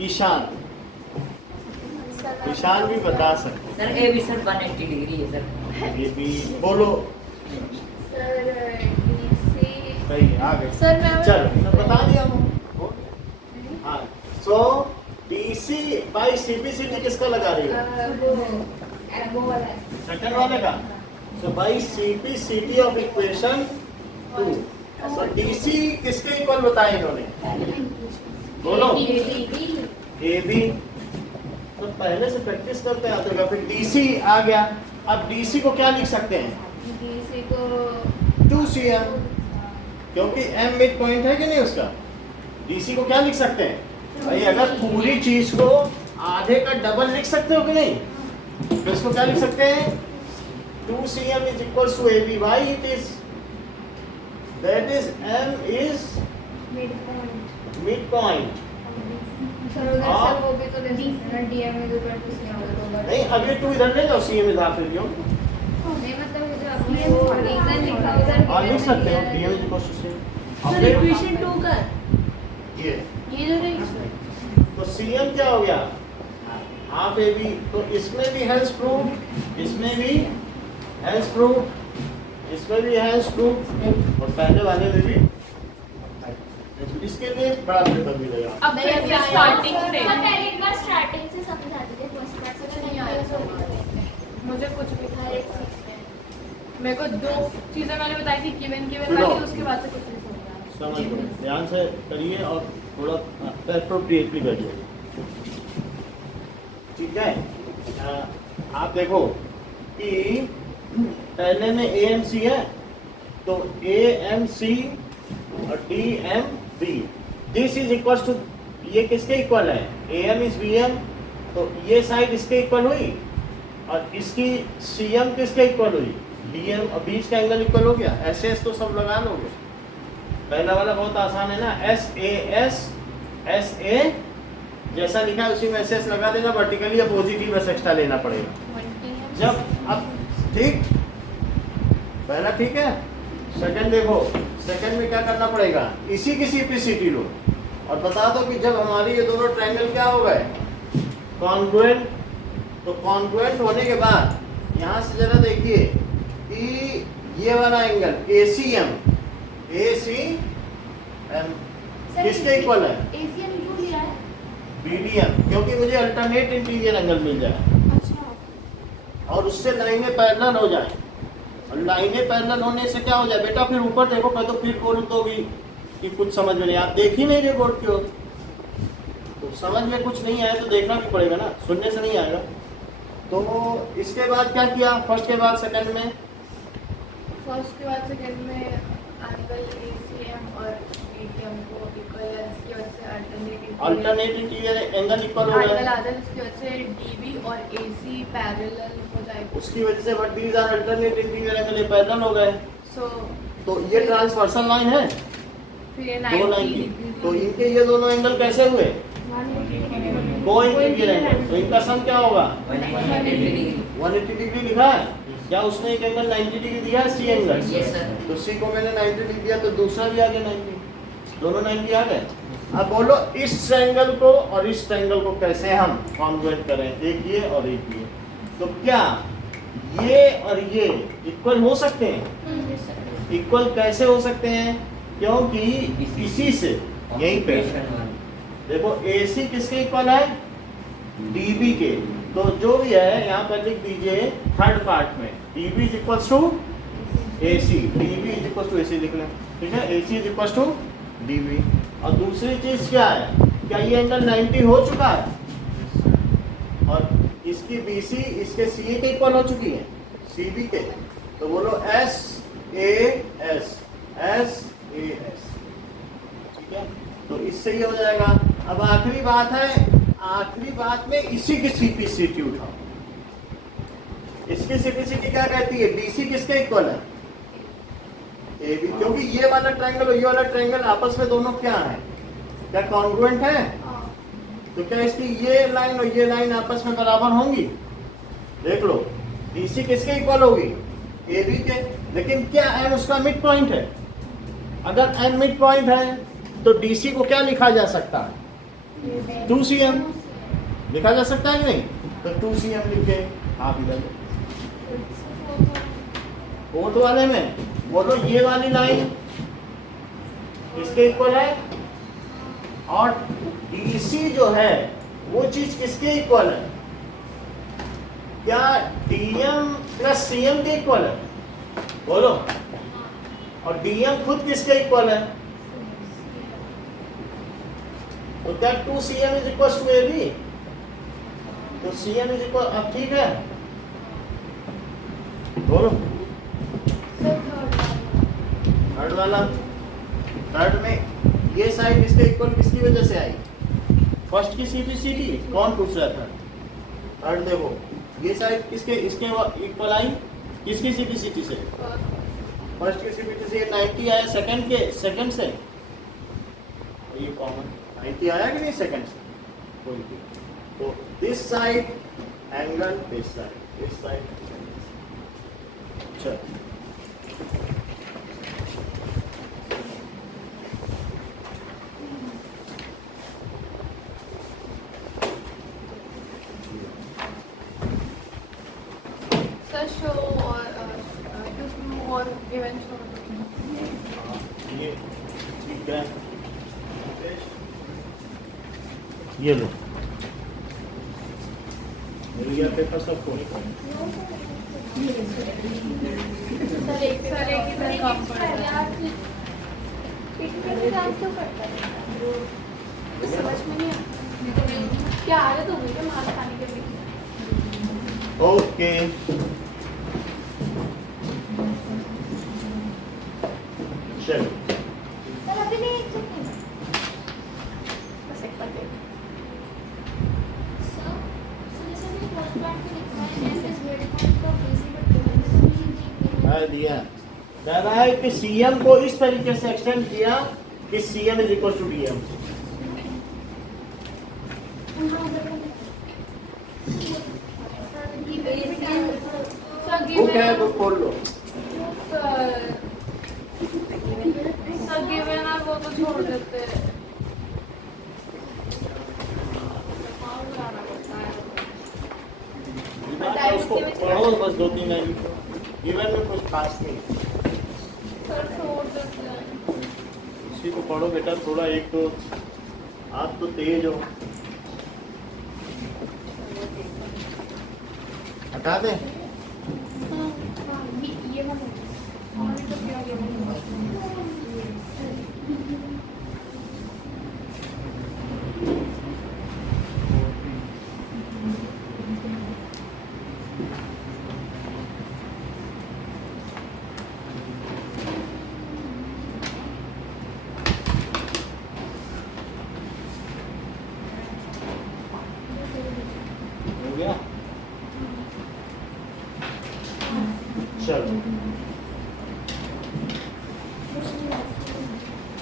ईशान, ईशान भी बता सकते। सर ए भी सर 180 डिग्री है सर। ये भी बोलो सही है, आ गए। सर मैं चलो मैं बता दिया हूँ। हाँ सो BC बाई CBCD किसका लगा रही हो? सेकंड वाले का। So by CBCD of equation 2। So DC किसके इक्वल बताया इन्होंने? बोलो AB। तो पहले से प्रैक्टिस करते आते हैं। फिर DC आ गया। अब DC को क्या लिख सकते हैं? डीसी को 2CM, क्योंकि M मिड पॉइंट है कि नहीं उसका। DC को क्या लिख सकते हैं भाई? अगर पूरी चीज को आधे का डबल लिख सकते हो कि नहीं, तो इसको क्या लिख सकते हैं? 2CM is equals to AB. Why it is? That is M is midpoint. Sir उधर वो भी तो ले सकते हैं डीएम इज इक्वल टू सी होगा। नहीं अब ये 2 इधर ले जाओ, CM इधर फिर क्यों? नहीं मतलब जो आपने वो रीजन लिखा उधर हाँ लिख सकते हो DM is equals to CM। Sir equation 2 का ये ये जो रही तो CM क्या हो गया? Half AB। तो इसमें भी हेल्स प्रूफ, इसमें भी हेल्स प्रूफ, इसमें भी हेल्स प्रूफ और पहले वाले में भी। इसके लिए बड़ा पेपर मिलेगा। अब फिर से स्टार्टिंग से पहले एक बार स्टार्टिंग से समझा दीजिए फर्स्ट क्लास से नहीं आया। मुझे कुछ भी हर एक चीज में मेरे को 2 चीजें मैंने बताई थी, गिवन सुनो। वाली, उसके बाद से कुछ नहीं समझा। समझ लो, ध्यान से करिए और थोड़ा अप्रोप्रिएटली करिए, ठीक है? आप देखो कि पहले में AMC है तो AMC और DMB, this is equal to, ये किसके इक्वल है? AM इज BM, तो ये साइड इसके इक्वल हुई और इसकी CM किसके इक्वल हुई? DM। और बीच का एंगल इक्वल हो गया। SS तो सब लगा लोगे। पहला वाला बहुत आसान है ना, SAS SA जैसा लिखा है उसी में SS लगा देना, वर्टिकली अपोजिट ही बस एक्स्ट्रा लेना पड़ेगा। जब अब ठीक पहला ठीक है। सेकंड देखो, सेकंड में क्या करना पड़ेगा, इसी की सीपीसीटी लो और बता दो कि जब हमारी ये दोनों ट्रायंगल क्या हो गए, कॉन्ग्रुएंट। तो कॉन्ग्रुएंट होने के बाद यहाँ से जरा देखिए कि ये वाला एंगल ACM किसके इक्वल है, एशियन क्यों लिया है? BDM, क्योंकि मुझे अल्टरनेट इंटीरियर एंगल मिल जाए अच्छा और उससे लाइनें पैरेलल हो जाए। और लाइनें पैरेलल होने से क्या हो जाए बेटा, फिर ऊपर देखो, मैं तो फिर बोल दोगी कि कुछ समझ में नहीं, आप देख ही नहीं रहे बोर्ड की ओर, तो समझ में कुछ नहीं आया तो देखना भी पड़ेगा ना, सुनने से नहीं आएगा। तो इसके बाद क्या किया, फर्स्ट के बाद सेकंड में, फर्स्ट के बाद सेकंड में एंगल ACM और BDM को इक्वल है, इसकी वजह से अल्टरनेट इंटीरियर एंगल इक्वल हो एंगल गया, आता है, इसकी वजह से DB और AC पैरेलल हो जाएगा। उसकी वजह से what these are alternate interior angle, ये पैरेलल हो गए। सो तो ये ट्रांसवर्सल लाइन है, फिर ये दो 90 लाइन की, डिग्री तो इनके ये दोनों एंगल कैसे हुए, दो इंटीरियर एंगल, तो इनका सम क्या होगा, 180 डिग्री लिखा है क्या, उसने एक एंगल 90 डिग्री दिया है, सी एंगल। Yes sir. तो सी को मैंने 90 डिग्री दिया तो दूसरा भी आ गया 90, दोनों 90 आ गए। अब बोलो इस ट्रायंगल को और इस ट्रायंगल को कैसे हम कॉन्वर्ट करें, एक ये और एक ये, तो क्या ये और ये इक्वल हो सकते हैं, इक्वल कैसे हो सकते हैं, क्योंकि इसी से यहीं पे देखो AC किसके इक्वल है, DB के, तो जो भी है यहाँ पर लिख दीजिए थर्ड पार्ट में DB is equal to AC, DB is equal to AC लिख लें, ठीक है, AC is equal to DB। और दूसरी चीज क्या है, क्या ये एंगल 90 हो चुका है और इसकी BC इसके CA के इक्वल हो चुकी है, CB के, तो बोलो SAS, ठीक है, तो इससे ये हो जाएगा। अब आखिरी बात है, आखिरी बात में इसी की सीपीसीटी उठाओ, इसकी सीपीसीटी क्या कहती है, DC किसके इक्वल है, AB, क्योंकि ये वाला ट्रायंगल और ये वाला ट्रायंगल आपस में दोनों क्या है, क्या कॉन्ग्रुएंट है, तो क्या इसकी ये लाइन और ये लाइन आपस में बराबर होंगी, देख लो DC किसके इक्वल होगी, AB के, लेकिन क्या M उसका मिड पॉइंट है, अगर M मिड पॉइंट है तो DC को क्या लिखा जा सकता है, 2cm लिखा जा सकता है कि नहीं, तो 2cm लिख के आप इधर फोर्थ वाले में बोलो ये वाली लाइन इसके इक्वल है और DC जो है वो चीज किसके इक्वल है, क्या DM प्लस CM के इक्वल है, बोलो, और DM खुद किसके इक्वल है, तो क्या 2cm is equal to AB, तो CM इज इक्वल, अब ठीक है, बोलो थर्ड वाला, थर्ड में ये साइड इसके इक्वल किसकी वजह से आई, फर्स्ट की सीपीसीटी, कौन पूछ रहा था, थर्ड देखो ये साइड किसके इसके इक्वल आई, किसकी सीपीसीटी से, फर्स्ट की सीपीसीटी से 90 आया, सेकंड के सेकंड से ये कॉमन 90 आया कि नहीं सेकंड से, कोई भी, तो this side angle this side, अच्छा सर शो और टू प्रूव और गिवन शो, ये ठीक है, ये लो मेरी पेपर सब खोल सर एक इधर काम कर रहा है, समझ में नहीं आता क्या आदत हो गई है मार खाने के लिए। ओके, चलो सर अभी नहीं, एक सेकंड बस एक बार देख, सर जैसे मैंने फर्स्ट पार्ट में लिखा है M is mid point of BC but given दिया कह रहा है कि CM को इस तरीके से एक्सटेंड किया कि CM is equal to DM, sir book है गिवन बुक खोल लो, सर सर गिवन और वो तो छोड़ देते हैं। उसको पढ़ो बस 2-3 लाइन। गिवन में कुछ खास नहीं, सर छोड़ देते हैं। इसी को पढ़ो बेटा थोड़ा। एक तो आप तो तेज हो, हटा दें। ये वाला और तो क्या हो गया? चलो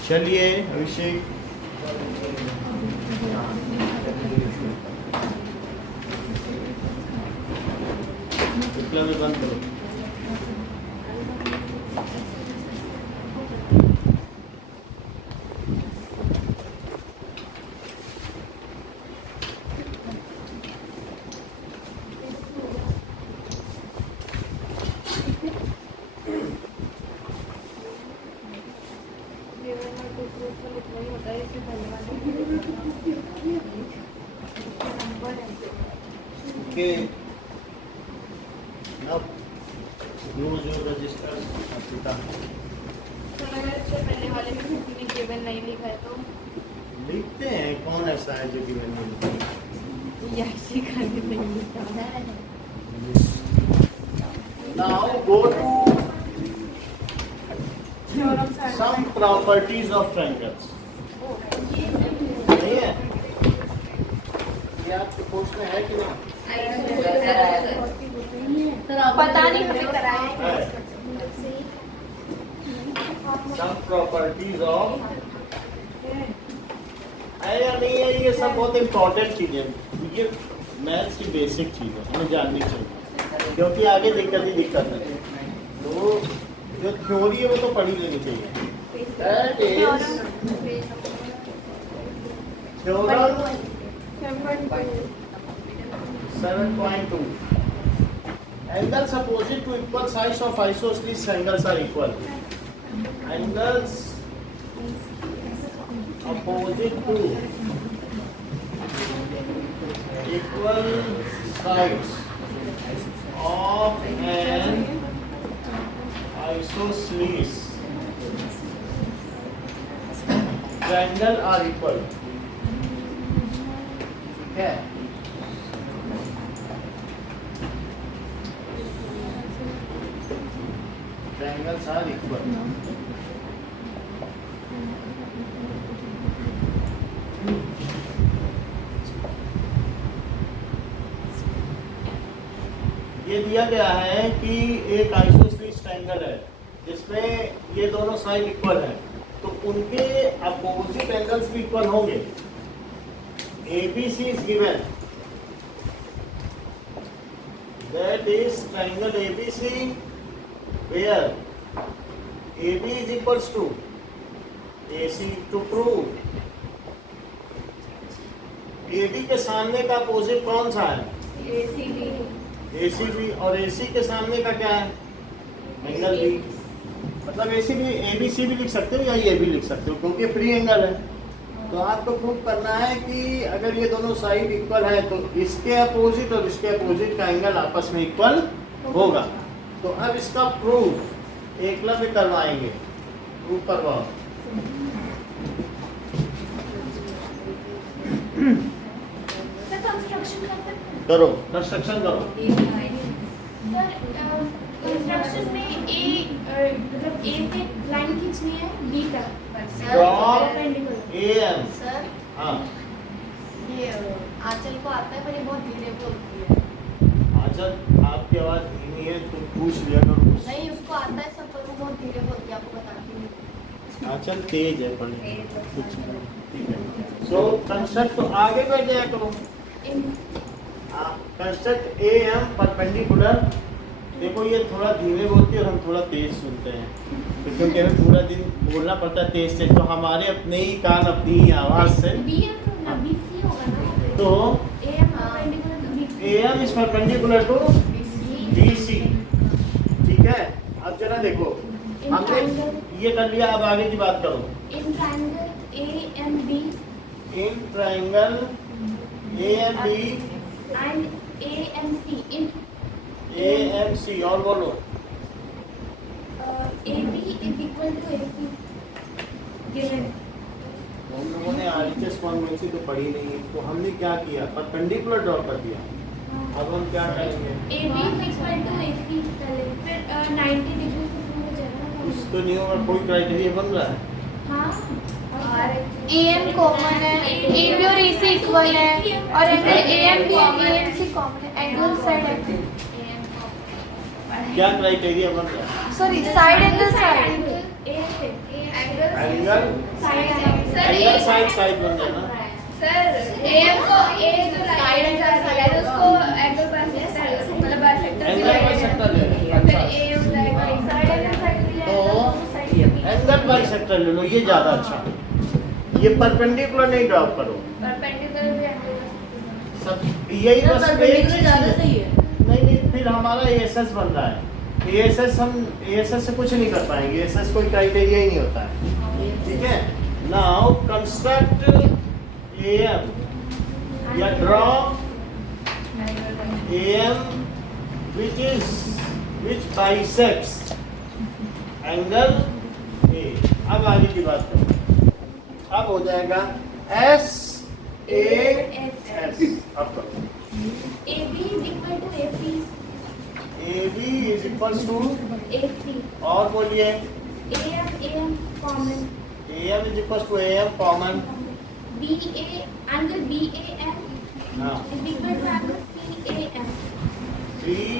चलिए अभिषेक, इतना में बंद करो। Okay. Now, use your registers. Apita. Sir अगर इससे पहले वाले में किसी ने गिवन नहीं लिखा है तो लिखते हैं, कौन ऐसा है जो गिवन नहीं लिखता? याशी खाने नहीं लिखा। Now go to some properties of triangles. नहीं है? ये आपके कोर्स में है कि नहीं? पता नहीं हमें कराया है। है। Some properties of है या नहीं है, ये सब बहुत इम्पोर्टेंट चीजें। ये मैथ्स की बेसिक चीज है, हमें जाननी चाहिए, क्योंकि आगे दिक्कत ही दिक्कत है। तो जो थ्योरी है वो तो पढ़ी लेनी चाहिए। That is theorem 7.2. Angles opposite to equal sides of isosceles triangles are equal. Angles opposite to equal sides of an isosceles triangle are equal. ठीक है? Triangles are equal. ये दिया गया है कि एक आइसोसेलेस ट्रायंगल है जिसमें ये दोनों साइड इक्वल है, तो उनके अपोजिट एंगल्स भी इक्वल होंगे। ABC is given, that is triangle ABC where AB is equals to AC. To prove AB के सामने का अपोजिट कौन सा है? ACB, और AC के सामने का क्या है? Angle B। मतलब ABC भी लिख सकते हो या ये भी लिख सकते हो, क्योंकि फ्री एंगल है। तो आपको प्रूव करना है कि अगर ये दोनों साइड इक्वल है तो इसके अपोजिट और इसके अपोजिट का एंगल आपस में इक्वल होगा। तो अब इसका प्रूफ एकलव्य करवाएंगे। प्रूफ करवाओ। करो, कंस्ट्रक्शन करो। कंस्ट्रक्शन में मतलब ए से लाइन खींचनी है बी तक। AM। सर हाँ, ये आंचल को आता है पर ये बहुत धीरे बोलती है। आचल आपकी आवाज धीमी है, तुम पूछ लिया करो कुछ। नहीं उसको आता है सब पर वो बहुत धीरे बोलती है, आपको बताती नहीं। आचल तेज है पढ़ने में। कुछ ठीक है। सो कंस्ट्रक्ट तो आगे बैठ जाया करो। कंस्ट्रक्ट AM परपेंडिकुलर देखो ये थोड़ा धीमे बोलती है और हम थोड़ा तेज सुनते हैं, तो क्योंकि हमें पूरा दिन बोलना पड़ता है तेज से, तो हमारे अपने ही कान अपनी ही आवाज़ से। BC होगा ना, तो AM perpendicular to BC। AM is perpendicular to BC, ठीक है। अब जरा देखो, हमने ये कर लिया, अब आगे की बात करो। In triangle AMB in triangle AMB and AMC, in AMC, और बोलो। AB is equal to AC given। हम लोगों ने RHS कॉन्वेंसी तो पढ़ी नहीं, तो हमने क्या किया, परपेंडिकुलर ड्रॉ कर दिया। अब हम क्या करेंगे, AB is equal to AC पहले, फिर 90 डिग्री से शुरू हो जाएगा ना। कुछ तो नहीं होगा, कोई क्राइटेरिया बन रहा है। हाँ, AM कॉमन है, AB और AC इक्वल है, और AM भी AMC कॉमन है, एंगल साइड एंगल, क्या क्राइटेरिया बन रहा है, sorry side angle side, angle side side बन रहा है ना। सर AM को A जो साइड एंगल साइड है उसको एंगल बाइसेक्टर, मतलब बाइसेक्टर एंगल बाइसेक्टर ले लो, फिर A हो जाएगा साइड एंगल साइड भी तो एंगल बाइसेक्टर ले लो, ये ज़्यादा अच्छा है। ये परपेंडिकुलर नहीं ड्रॉ करो, परपेंडिकुलर भी एंगल सब यही बस एक चीज़ ज़्यादा है। सही है। नहीं, फिर हमारा ASS बन रहा है। ASS से कुछ नहीं कर पाएंगे, ASS कोई क्राइटेरिया ही नहीं होता है, ठीक है। नाउ कंस्ट्रक्ट AM या draw AM which bisects angle A। अब आगे की बात करो, अब हो जाएगा SAS। अब करो, AB is equal to AC, AB is equals to, AC, और बोलिए, AM common, AM is equals to AM common, BA angle BAM हाँ, is equal to angle CAM BAM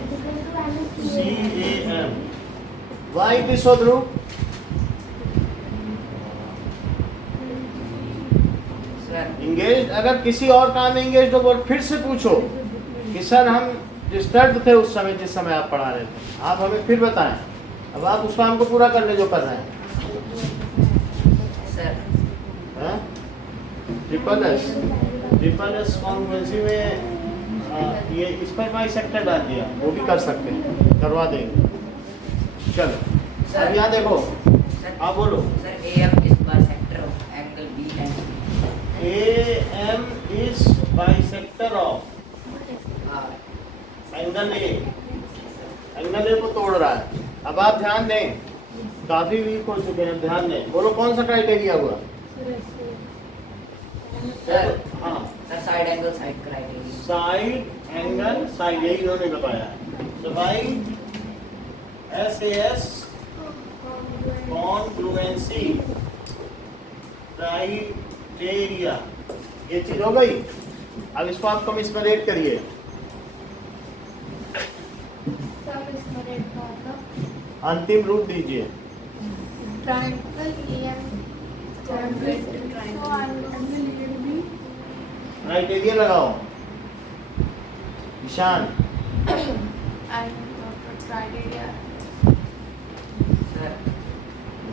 is equal to angle CAM। CAM। Why it is so, Dhruv? Sir engage, अगर किसी और काम में engage हो तो फिर से पूछो कि सर हम डिस्टर्ब थे उस समय जिस समय आप पढ़ा रहे थे, आप हमें फिर बताएं। अब आप उस काम को पूरा कर ले जो कर रहे हैं। सर ट्रिपल एस कॉन्वेंसी में ये इस पर बाइसेक्टर डाल दिया, वो भी कर सकते हैं, करवा देंगे। चलो अब यहाँ देखो, सर आप बोलो। Sir AM is bisector of angle BNC। AM is bisector of angle A। Angle A को तोड़ रहा है। अब आप ध्यान दें, काफी वीक हो चुके हैं, ध्यान दें। बोलो कौन सा क्राइटेरिया हुआ? सर हाँ, sir side angle side criteria. Side angle side, यही इन्होंने बताया है। तो भाई SAS कॉन्ग्रुएंसी क्राइटेरिया, ये चीज हो गई। अब इसको आप कम इसमें रेट करिए। अंतिम रूप दीजिए। ट्रायंगल AM क्राइटेरिया लगाओ। Ishan, criteria sir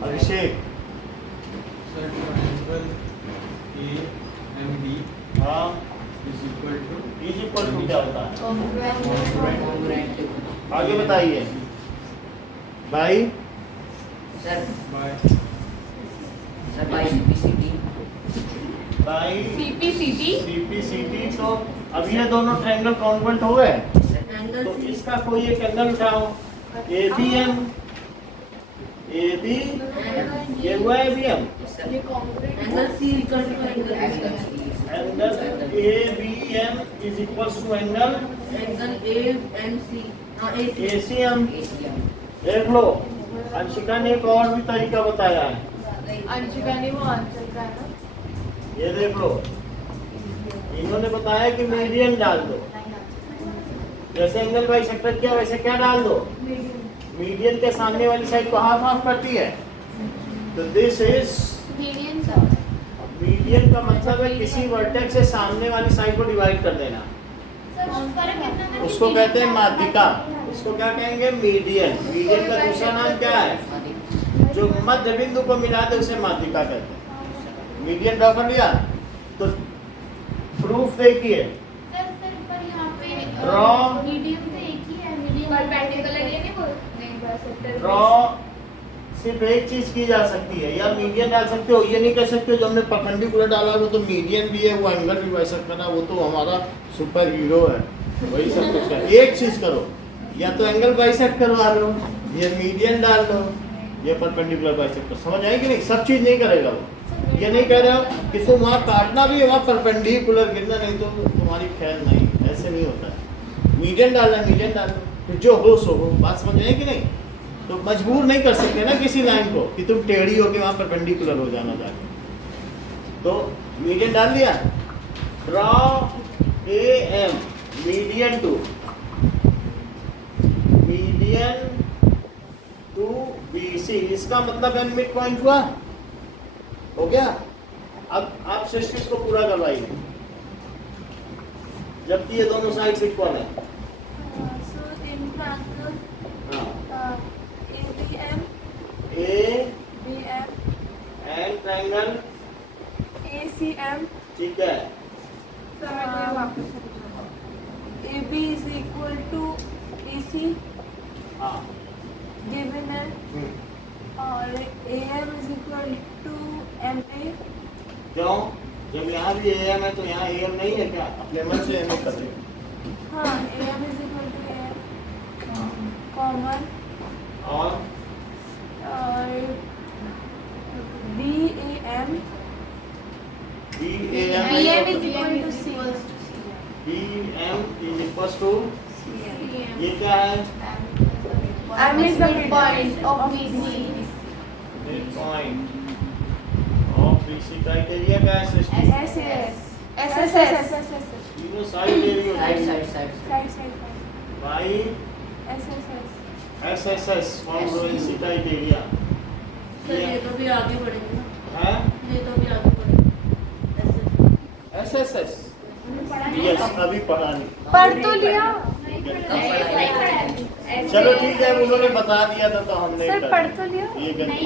Abhishek, Sir, triangle AMD हाँ, is equal to is equal to क्या होता है? कॉन्ग्रुएंट। आगे बताइए भाई। Sir by by CPCT। By CPCT CPCT। तो अब ये दोनों ट्रायंगल कॉन्ग्रुएंट हो गए, तो इसका कोई एक एंगल उठाओ। ABM, AB, ये हुआ ABM। Angle C equal to angle angle ABM is equals to angle ACM। देख लो, अंशिका ने एक और भी तरीका बताया है, अंशिका ने वो आंसर का है ना। ये देख लो। इन्होंने बताया कि मीडियन डाल दो, जैसे एंगल बाइसेक्टर किया वैसे क्या डाल दो, मीडियन के सामने वाली साइड को हाफ हाफ करती है। तो दिस इज मीडियन सब मीडियन का मतलब है किसी वर्टेक्स से सामने वाली साइड को डिवाइड कर देना। उसको कहते हैं माध्यिका। इसको क्या कहेंगे? मीडियन। मीडियन का दूसरा नाम क्या है? जो मध्य बिंदु को मिला दे उसे माध्यिका कहते हैं। मीडियन ड्रॉ कर लिया तो प्रूफ देखिए, सर पर यहाँ पे ड्रॉ मीडियम तो एक ही है, मीडियम परपेंडिकुलर ये नहीं बोल नहीं बस ड्रॉ सिर्फ एक चीज की जा सकती है, या मीडियन डाल सकते हो, ये नहीं कह सकते हो जो हमने परपेंडिकुलर डाला वो तो मीडियन भी है, वो एंगल भी वैसा करना, वो तो हमारा सुपर हीरो है, वही सब कुछ है। एक चीज करो, या तो एंगल बाइसेक्ट करवा लो, या मीडियन डाल लो, या परपेंडिकुलर बाइसेक्ट करो। समझ आएगी नहीं? सब चीज नहीं करेगा वो। ये नहीं कह रहे हो कि तुम वहाँ काटना भी है, वहाँ परपेंडिकुलर गिरना, नहीं तो तुम्हारी खैर नहीं, ऐसे नहीं होता है। मीडियन डालना, मीडियन डाल लो, फिर जो हो सो हो। बात समझ आएगी नहीं? तो मजबूर नहीं कर सकते ना किसी लाइन को कि तुम टेढ़ी होके वहाँ परपेंडिकुलर हो जाना जाके। तो मीडियन डाल दिया, draw A M median to B C. इसका मतलब एम मिड पॉइंट हुआ, हो गया। अब आप सिस्टम को पूरा करवाइए, जबकि ये दोनों साइड इक्वल है। ए एंड ट्रायंगल ACM ठीक है। AB is equal to AC हाँ given है और AM is equal to MA। क्यों? जब यहाँ भी AM है तो यहाँ AM नहीं है क्या? अपने मन से AM कर रहे हैं। हाँ, AM is equal to AM common और BAM BAM is equal to C BM is equals to ये क्या है? M is the midpoint of BC mid point of BC criteria क्या है सिस्टम? SSS तीनों side area side by SSS congruency criteria sir ये तो भी आगे बढ़ेंगे ना, है ये तो भी आगे बढ़ेंगे ऐसे SSS। यस, अभी पढ़ा नहीं। पढ़ तो लिया चलो ठीक है, उन्होंने बता दिया था तो हमने सर, कर पढ़ दिया। तो लिया। ये गलती,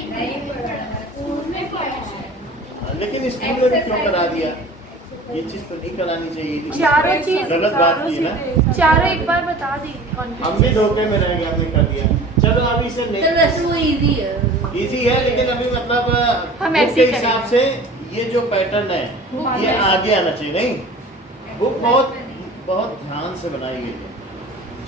लेकिन स्कूल में भी क्यों करा दिया? ये चीज तो नहीं करानी चाहिए थी। चारों चीज गलत बात की ना। चारों एक बार बता दी। हम भी धोखे में रह गए, हमने कर दिया। चलो अभी से सर वैसे वो इजी है, इजी है, लेकिन अभी मतलब हम बुक ऐसे के ही हिसाब से ये जो पैटर्न है ये आगे आना चाहिए। नहीं, बुक बहुत बहुत ध्यान से बनाई गई है,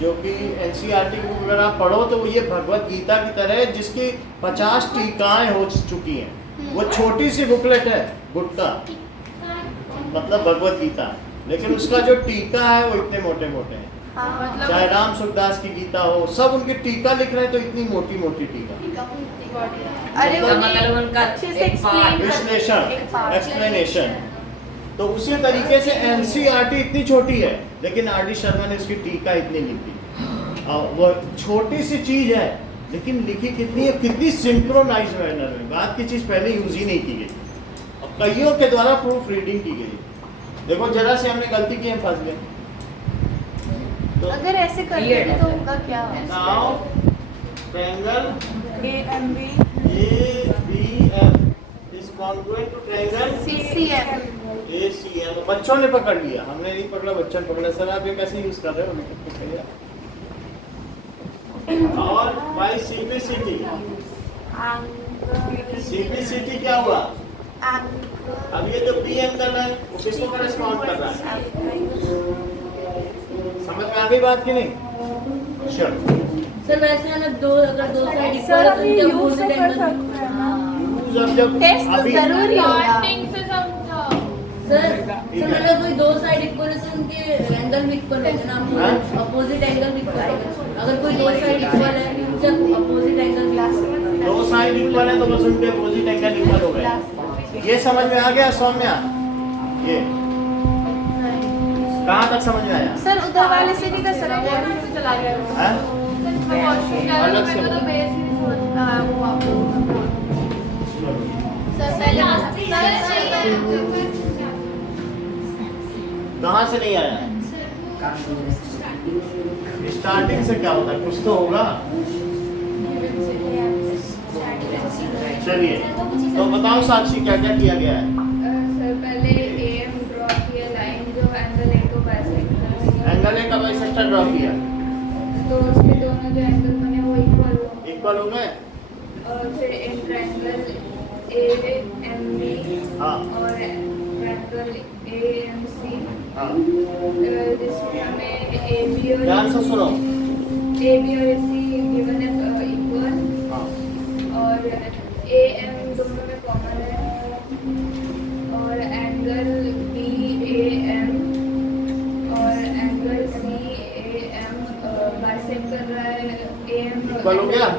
जो कि एनसीईआरटी की बुक अगर आप पढ़ो तो ये भगवत गीता की तरह है, जिसकी 50 टीकाएं हो चुकी हैं। वो छोटी सी बुकलेट है, गुटका मतलब भगवत गीता, लेकिन उसका जो टीका है वो इतने मोटे मोटे हैं। चाहे राम सुखदास की गीता हो, सब उनके टीका लिख रहे हैं तो इतनी मोटी मोटी टीका। अरे वो मतलब उनका अच्छे से एक explain विश्लेषण, एक part। एक्सप्लेनेशन। तो उसी तरीके से एनसीईआरटी इतनी छोटी है, लेकिन आर.डी. शर्मा ने उसकी टीका इतनी लिखी। और वो छोटी सी चीज है, लेकिन लिखी कितनी है, कितनी सिंक्रोनाइज मैनर में। बात की चीज पहले यूज ही नहीं की गई, और कईयों के द्वारा प्रूफ रीडिंग की गई। देखो जरा से हमने गलती की, हम फंस गए। तो अगर ऐसे कर देंगे तो होगा क्या? Now triangle AMB ABM is congruent to triangle CCM। ACM। बच्चों ने पकड़ लिया, हमने नहीं पकड़ा, बच्चों ने पकड़ा। सर आप ये कैसे यूज कर रहे हो? और बाय CPCT, CPCT क्या हुआ? अब ये जो B एंगल है वो किसको करेस्पॉन्ड कर रहा है? समझ में आ गई बात की नहीं? चलो सर वैसे है ना, अगर दो साइड इक्वल सर है हम तो ये क्या यूज बोलते तो कर हैं सकते हैं ना। यूज अब जब टेस्ट तो अभी जरूरी होगा। स्टार्टिंग से समझो सर मतलब कोई दो साइड इक्वल है तो उनके एंगल भी इक्वल है ना, अपोजिट एंगल भी इक्वल है। अगर कोई दो साइड इक्वल है तो अपोजिट एंगल भी दो साइड इक्वल है तो बस उनके अपोजिट एंगल इक्वल हो गए। ये समझ में आ गया सौम्या? ये कहाँ तक समझ में आया? सर उधर वाले से नहीं कर सकते हैं? चला गया हैं? अलग से से बेस वो आपको कहाँ से नहीं आया? स्टार्टिंग से क्या होता है, कुछ तो होगा। चलिए तो बताओ साक्षी क्या क्या किया गया है। सर पहले AM ड्रॉ किया, लाइन जो एंगल ए को बाइसेक्ट कर रही है। एंगल ए का बाइसेक्टर ड्रॉ किया, तो उसके दोनों जो एंगल बने वो इक्वल हो। इक्वल हो गए। और फिर इन ट्रायंगल AMB हाँ और ट्रायंगल AMC, हाँ जिसमें हमें AB और ध्यान से सुनो। AB और AC गिवन है इक्वल, हाँ और AM दोनों में कॉमन है, और एंगल BAM और एंगल CAM बाइसेक्ट कर रहा है AM। इक्वल हो गया।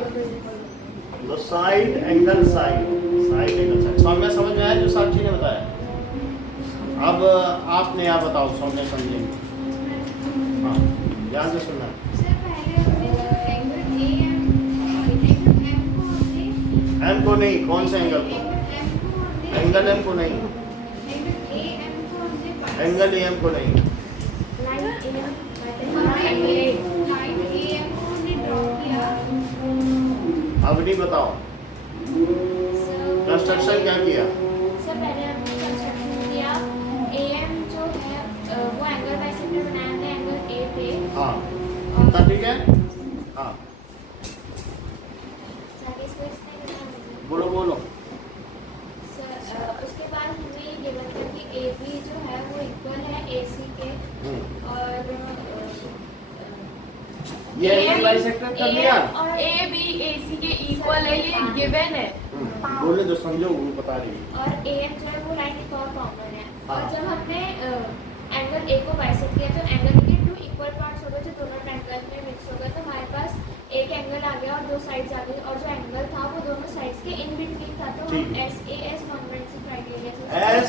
तो side angle side, side angle side Saumya समझ में आया जो साक्षी ने बताया। अब आपने आप बताओ सौम्या समझेंगे। हाँ ध्यान से सुनना। सर पहले हमने जो एंगल AM को एम को नहीं, कौन से एंगल को? एंगल एम को नहीं, एंगल एम को नहीं। अब नहीं बताओ कंस्ट्रक्शन क्या किया। सर पहले हमने कंस्ट्रक्शन किया, AM जो है वो एंगल बाइसेक्टर बनाया था एंगल A पे। हाँ और ठीक है। हाँ बोलो बोलो। सर उसके बाद हमें ये गिवन था कि AB जो है वो इक्वल है AC के, और ये एंगल बाइसेक्टर कर दिया। और AB AC के इक्वल है, ये गिवन है। बोले तो समझो वो बता रही है। और AM जो है वो लाइन एक और कॉमन है। हाँ। और जब हमने एंगल A को बाइसेक्ट किया तो एंगल के 2 इक्वल पार्ट्स हो गए जो दोनों ट्रायंगल में मिक्स हो गए, तो हमारे पास एक एंगल आ गया और 2 साइड्स आ गई, और जो एंगल था वो दोनों साइड्स के इन बिटवीन था, तो ठीक हम है। SAS कॉन्वेंसी क्राइटेरिया से SAS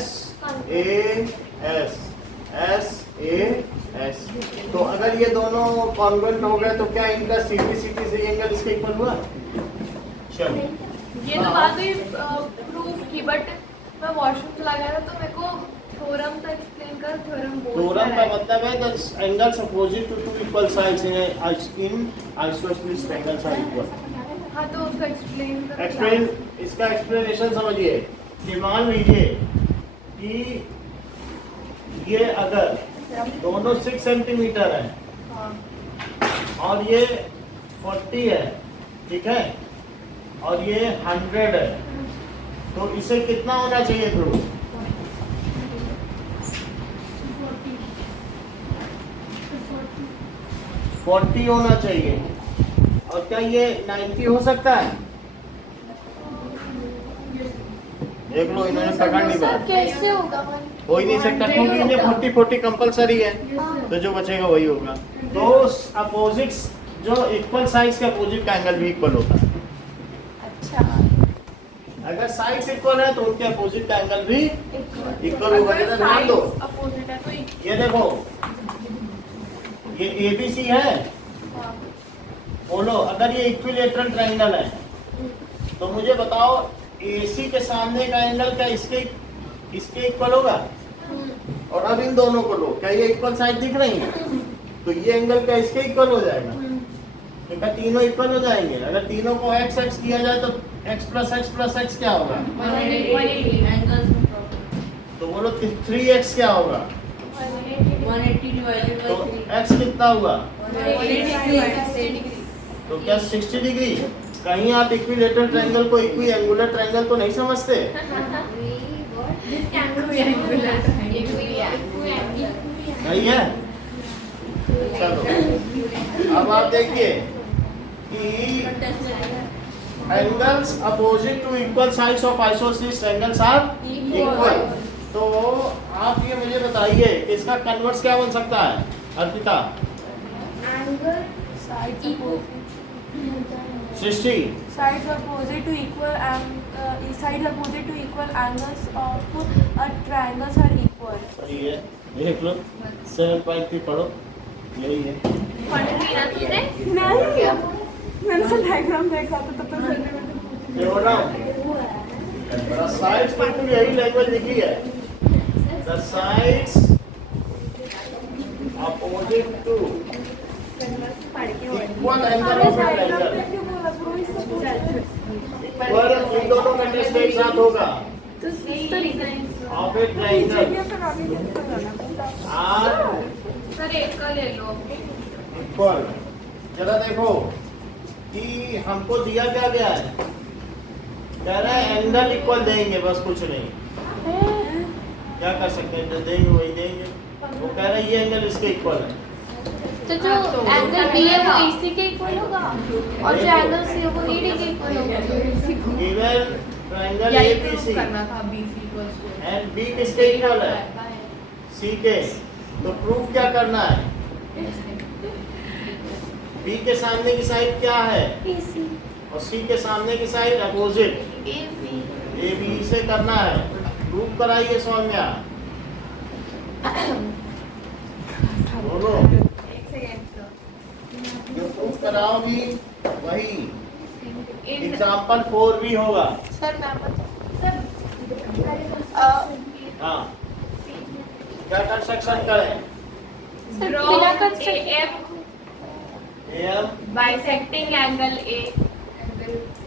तो अगर ये दोनों कॉन्वेंट हो गए तो क्या इनका सीधी सीधी से एंगल इसके इक्वल हुआ। चलो ये तो बात हुई प्रूफ की, बट मैं वॉशरूम चला गया था तो मेरे को थ्योरम तो एक्सप्लेन कर। थ्योरम थ्योरम का मतलब है the angles opposite to two equal sides in isosceles angles are equal. हाँ तो उसका एक्सप्लेन कर। एक्सप्लेन, इसका एक्सप्लेनेशन समझिए कि मान लीजिए कि ये अगर दोनों 6 सेंटीमीटर है और ये 40 है, ठीक है, और ये 100 है, तो इसे कितना होना चाहिए ध्रुव? 40 होना चाहिए। और क्या ये 90 हो सकता है? देख लो इन्होंने पकड़ नहीं पाया। कैसे होगा? हो ही नहीं सकता क्योंकि ये 40-40 कंपलसरी है, तो जो बचेगा वही होगा। तो अपोजिट्स जो इक्वल साइड्स के अपोजिट का एंगल भी इक्वल होता है। अच्छा, अगर साइड्स इक्वल है तो उनके अपोजिट का एंगल भी इक्वल होगा। जरा ध्यान दो, अपोजिट है तो ये देखो ये ABC है, बोलो अगर ये इक्विलेटरल ट्रायंगल है तो मुझे बताओ AC के सामने का एंगल क्या इसके इक्वल होगा? और अब इन दोनों को लो, क्या ये इक्वल साइड दिख रही है? तो ये एंगल क्या इसके इक्वल हो जाएगा? तो क्या तीनों इक्वल हो जाएंगे? अगर तीनों को x x किया जाए तो x plus x क्या होगा? 180 एंगल्स में प्रॉब्लम। तो बोलो 3x क्या होगा? 180 डिवाइडेड तो बाय 3 x कितना हुआ? 180 तो क्या 60 डिग्री? कहीं आप इक्विलेटरल ट्रायंगल को इक्वी एंगुलर ट्रायंगल को नहीं समझते? नहीं है? चलो अब आप देखिए कि angles opposite to equal sides of isosceles angles are equal. तो आप ये मुझे बताइए कि इसका कन्वर्स क्या बन सकता है अर्पिता? सृष्टि Sides opposite to equal sides opposite to equal angles of triangles are equal. सही है, देख लो 7.3 पढ़ो, यही है। पढ़ लिया तूने? नहीं, मैंने से डायग्राम देखा था तब तक समझ में ये हो ना साइड्स बिल्कुल यही लैंग्वेज लिखी है। The sides opposite to equal angle of a triangle. पर इन दोनों का टेस्ट एक साथ होगा of a triangle are sir एक का ले लो इक्वल। जरा देखो कि हमको दिया क्या गया है, कह रहा है एंगल इक्वल देंगे, बस कुछ नहीं। क्या कर सकते हैं, जो देंगे वही देंगे। वो कह रहा है ये एंगल इसके इक्वल है। तो जो एंगल बी है वो AC के इक्वल होगा और जो एंगल सी है वो ED के इक्वल होगा। गिवन ट्रायंगल यही प्रूव ABC करना था BC equals to and B किसके इक्वल है, C के। तो प्रूफ क्या करना है, B के सामने की साइड क्या है और C के सामने की साइड अपोजिट AB से करना है। प्रूफ कराइए सौम्या बोलो। जो प्रूफ कराओगी वही एग्जाम्पल 4 भी होगा। सर मैं हाँ क्या कंस्ट्रक्शन करें, बिना construct AM bisecting angle A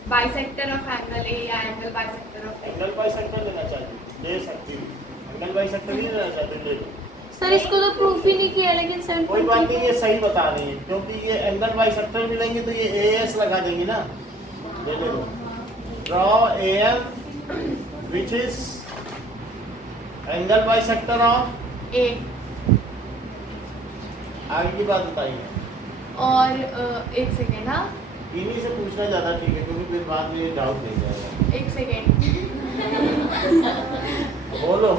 bisector of angle A या angle bisector of A। Angle bisector लेना चाहिए, ले सकती हूँ। एंगल बाइसेक्टर नहीं लेना चाहते, ले लो। सर इसको तो प्रूफ ही नहीं किया लेकिन कोई बात नहीं, ये सही बता रही है क्योंकि ये एंगल बाइसेक्टर मिलेंगे तो ये AS लगा देंगे ना। ले लो, draw AM which is angle bisector of A आगे की बात बताइए। और एक सेकेंड हाँ इन्हीं से पूछना ज्यादा ठीक है क्योंकि फिर बाद में डाउट नहीं जाएगा। एक सेकेंड बोलो।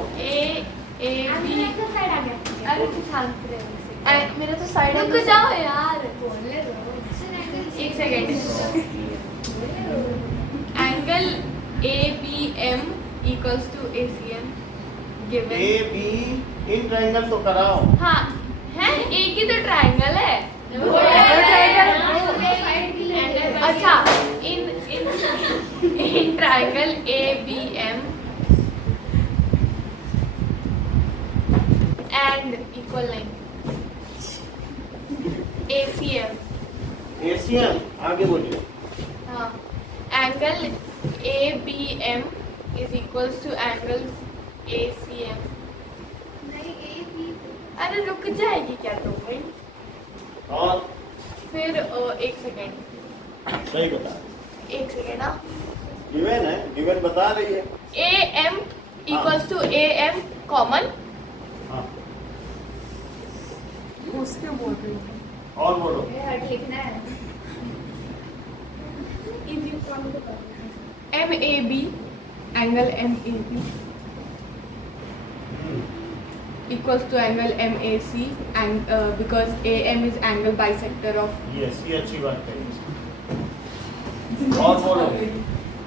अरे तू शांत रहे मेरा तो साइड रुक जाओ यार एक second angle ABM equals to ACM given AB in triangle तो कराओ। हाँ है एक ही तो ट्रायंगल है अच्छा in triangle ABM and equal line ACM ACM आगे बोलिए। हाँ angle ABM is equals to angle ACM अरे रुक जाएगी क्या तो भाई और फिर एक सेकेंड सही बता, एक सेकेंड हाँ गिवन है, गिवन बता रही है। AM equals to AM common हाँ उसके बोल रही हूँ। और बोलो। MAB angle MAB equals to angle MAC and because AM is angle bisector of yes, ये अच्छी बात है। और बोलो।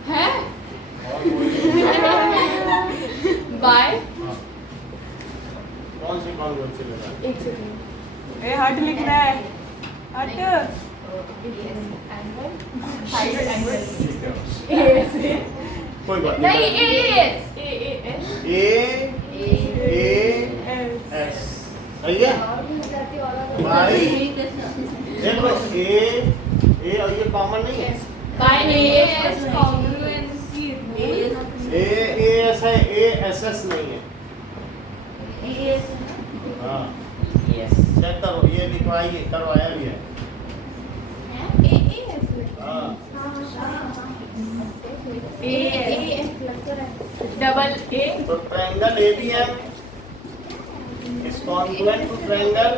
है और बोलिए। by हाँ। कौन सी चलेगा? एक सेकेंड ए हट लिख रहा है हट कोई बात नहीं नहीं। AAS AAS सही है भाई। देखो A और ये कॉमन नहीं है। by AAS congruency AAS है, ASS नहीं है। हाँ चेक करो, ये लिखवाइए, करवाया भी है। हाँ डबल A तो triangle ABM is congruent to triangle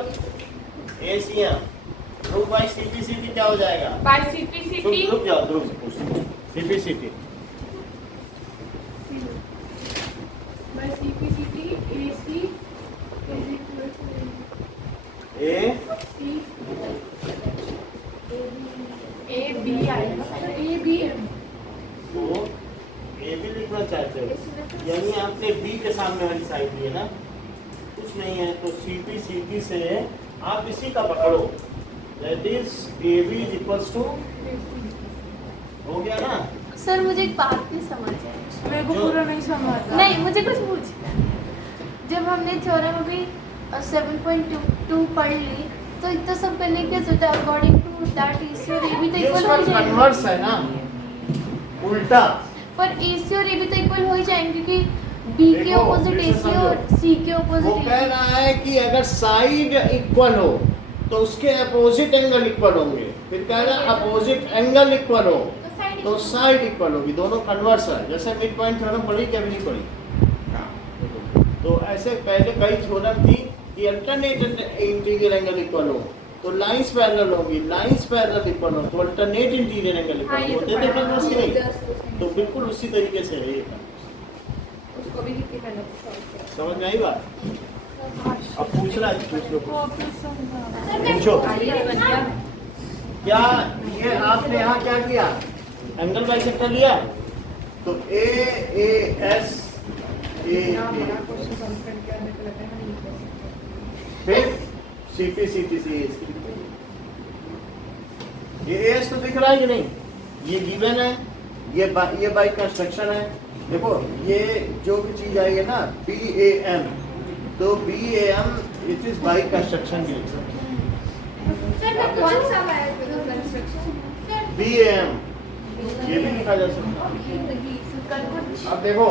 ACM। Proof by CPCT क्या हो जाएगा? by CPCT रुक जाओ, ध्रुव से पूछते हैं। CPCT by CPCT AC is equal to A AB आएगा ABM तो A भी लिखना चाहते हो, यानी आपने B के सामने वाली साइड ली है ना, कुछ नहीं है तो CPCT से आप इसी का पकड़ो, that is AB is equals to, हो गया ना। सर मुझे एक बात नहीं समझ आई मेरे को पूरा नहीं समझ नहीं मुझे कुछ पूछ जब हमने थ्योरम अभी 7.2 पढ़ ली तो इतना सब करने की जरूरत है अकॉर्डिंग टू दैट AC और AB तो ये इक्वल उसका हो जाएंगे कन्वर्स है ना, उल्टा। पर AC और AB तो इक्वल हो ही जाएंगे क्योंकि B के देखो, ऑपोजिट फिर से AC और C के वो ऑपोजिट कह रहा है कि अगर साइड इक्वल हो तो उसके अपोजिट एंगल इक्वल होंगे, फिर कह रहा है अपोजिट एंगल इक्वल हो तो साइड इक्वल होगी, दोनों कन्वर्स है। जैसे मिड पॉइंट थ्योरम पढ़ी क्या नहीं पढ़ी? तो ऐसे पहले कई थ्योरम थी कि अल्टरनेट इंटीरियर एंगल इक्वल हो तो लाइंस पैरेलल होगी, लाइंस पैरेलल इक्वल हो तो अल्टरनेट इंटीरियर एंगल इक्वल हो, होते थे कन्वर्स की नहीं? तो बिल्कुल उसी तरीके से है ये। उसको भी कितनी मेहनत से solve किया। समझ में आई बात? अब पूछ रहा है, पूछ लो पूछो। क्या ये आपने यहाँ क्या किया? एंगल बाइसेक्टर लिया तो AAS फिर CPCTC ये AS तो दिख रहा है कि नहीं? ये गिवन है, ये बाई कंस्ट्रक्शन है। देखो ये जो भी चीज आई है ना BAM, तो BAM it is by construction की सर कौन सा कंस्ट्रक्शन BAM ये भी लिखा जा सकता है। अब देखो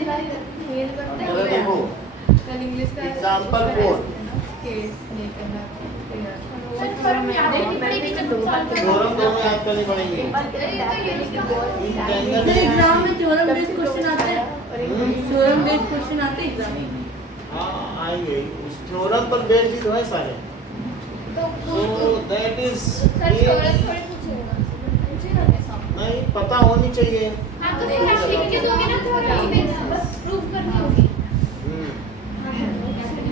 जरा देखो एग्जाम्पल 4 थ्योरम दोनों याद करनी पड़ेंगे। एग्जाम में थ्योरम बेस्ड क्वेश्चन आते हैं, थ्योरम बेस्ड क्वेश्चन आते हैं एग्जाम में। हाँ आएंगे, उस थ्योरम पर बेस्ड ही तो है सारे। So that is नहीं पता होनी चाहिए।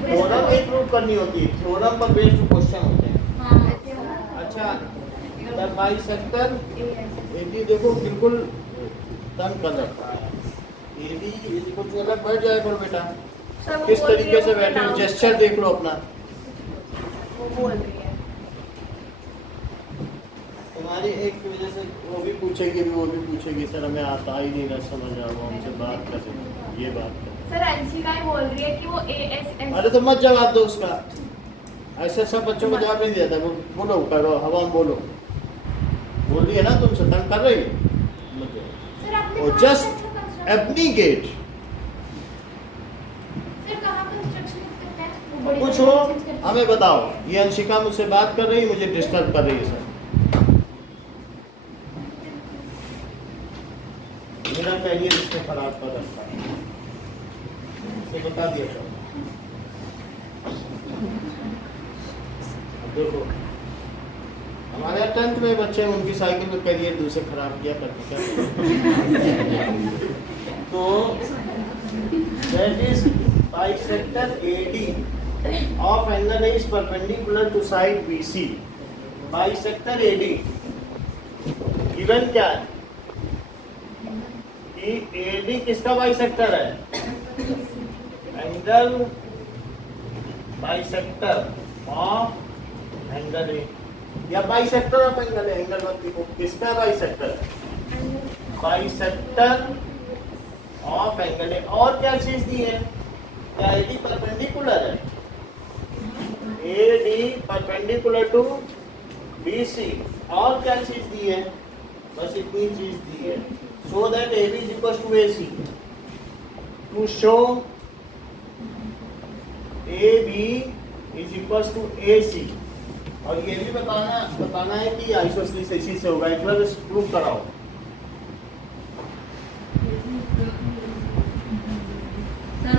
थ्योरम एक प्रूव करनी होती है, थ्योरम पर बेस्ड क्वेश्चन होते हैं। अच्छा द बाइसेक्टर AD देखो बिल्कुल डन कर रखा है। AD कुछ अलग बैठ जाए करो बेटा, किस तरीके से बैठे हो, जेस्चर देख लो अपना। वो बोल रही है तुम्हारी एक की वजह से वो भी पूछेगी सर हमें आता ही नहीं ना समझ आ रहा, हमसे बात कर ये बात कर। सर अंशिका ही बोल रही है कि वो ASS अरे तो मत जवाब दो उसका, ऐसे सब बच्चों को जवाब नहीं दिया था। बोलो करो हवा में बोलो, बोल रही है ना तुमसे तंग कर रही है वो जस्ट एब्निगेट। कुछ हो हमें बताओ, ये अंशिका मुझसे बात कर रही है, मुझे डिस्टर्ब कर रही है सर। मेरा करियर इसने खराब कर रखा है, इसे बता दिया सर। देखो हमारे 10th में बच्चे उनकी साइकिल में करियर दूसरे खराब किया करते क्या। तो that is bisector AD of angle is perpendicular to side BC. Bisector AD given क्या है कि AD किसका बाइसेक्टर है? Angle bisector of angle A या bisector of angle A। Angle मत लिखो, किसका बाइसेक्टर? Bisector of angle A। और क्या चीज दी है? क्या AD परपेंडिकुलर है? AD perpendicular to BC। और क्या चीज दी है? बस इतनी चीज दी है, so that AB is equals to AC। To show AB is equals to AC। और ये भी बताना है कि आइसोसेलेस इसी से होगा, इक्वल प्रूव कराओ।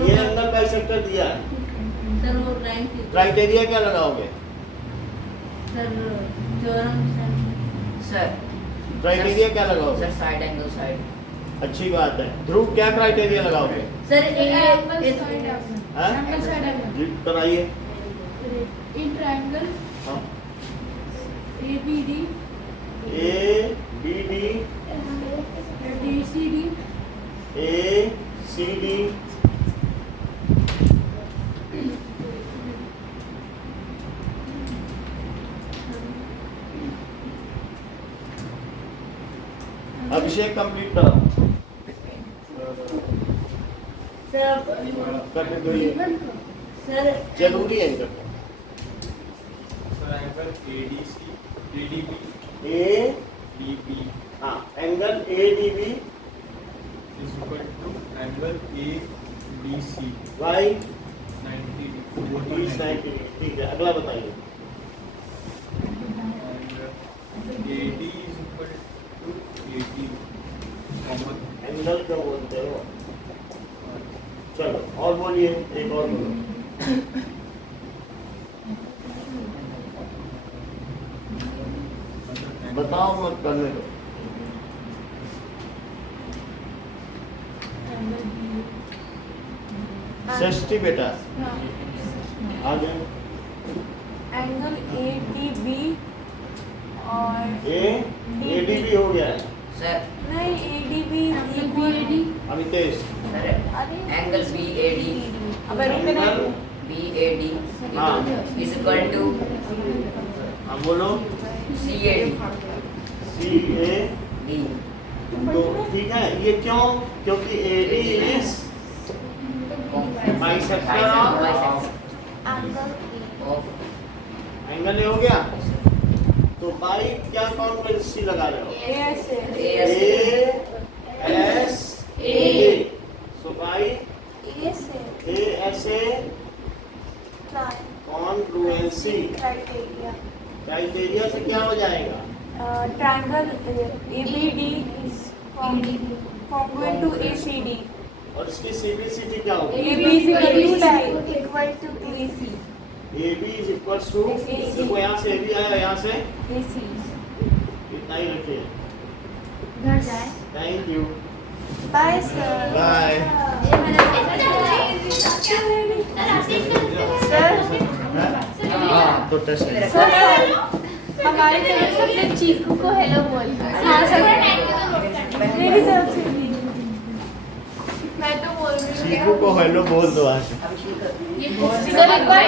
ये एंगल बाइसेक्टर दिया है सर वो क्राइटेरिया क्या लगाओगे? सर थ्योरम सर क्राइटेरिया क्या लगाओगे? Sir side angle side. अच्छी बात है। ध्रुव क्या क्राइटेरिया लगाओगे? सर हाँ? रीड कराइए। इन ट्रायंगल हाँ। ABD ABD ACD ACD Abhishek complete करो। कैटेगरी सर जरूरी है इनका sir angle ADC ADB A DB हाँ angle ADB is equal to angle ADC वाई 90 इज 90 ठीक है अगला बताइए and AD is equal to AD common angle क्यों बोलते हो चलो और बोलिए एक और बोलो बताओ मत करने दो षष्ठी बेटा आगे एंगल ADB और ए ADB हो गया है सर नहीं ADB Amitesh sir angle BAD अब रुके ना एंगल BAD हाँ is equal to हाँ बोलो CAD CAD तो ठीक है ये क्यों क्योंकि AD is bisector of of angle हो गया तो बाई क्या कॉन्वेंसी लगा रहे हो AS ASA so by ASA confluency criteria से क्या हो जाएगा triangle ABD is congruent to ACD. और इसकी CBCT क्या होगी AB is equal to AC. AB is equal to देखो यहाँ से AB आया यहाँ से AC. इतना ही रखिए घर जाए thank you Bye sir. Bye हाँ तो टेस्ट हमारी तरफ से अपने चीकू को हेलो बोल हाँ मेरी तरफ से भी. मैं तो बोल रही हूँ चीकू को हेलो बोल दो आज सर एक बार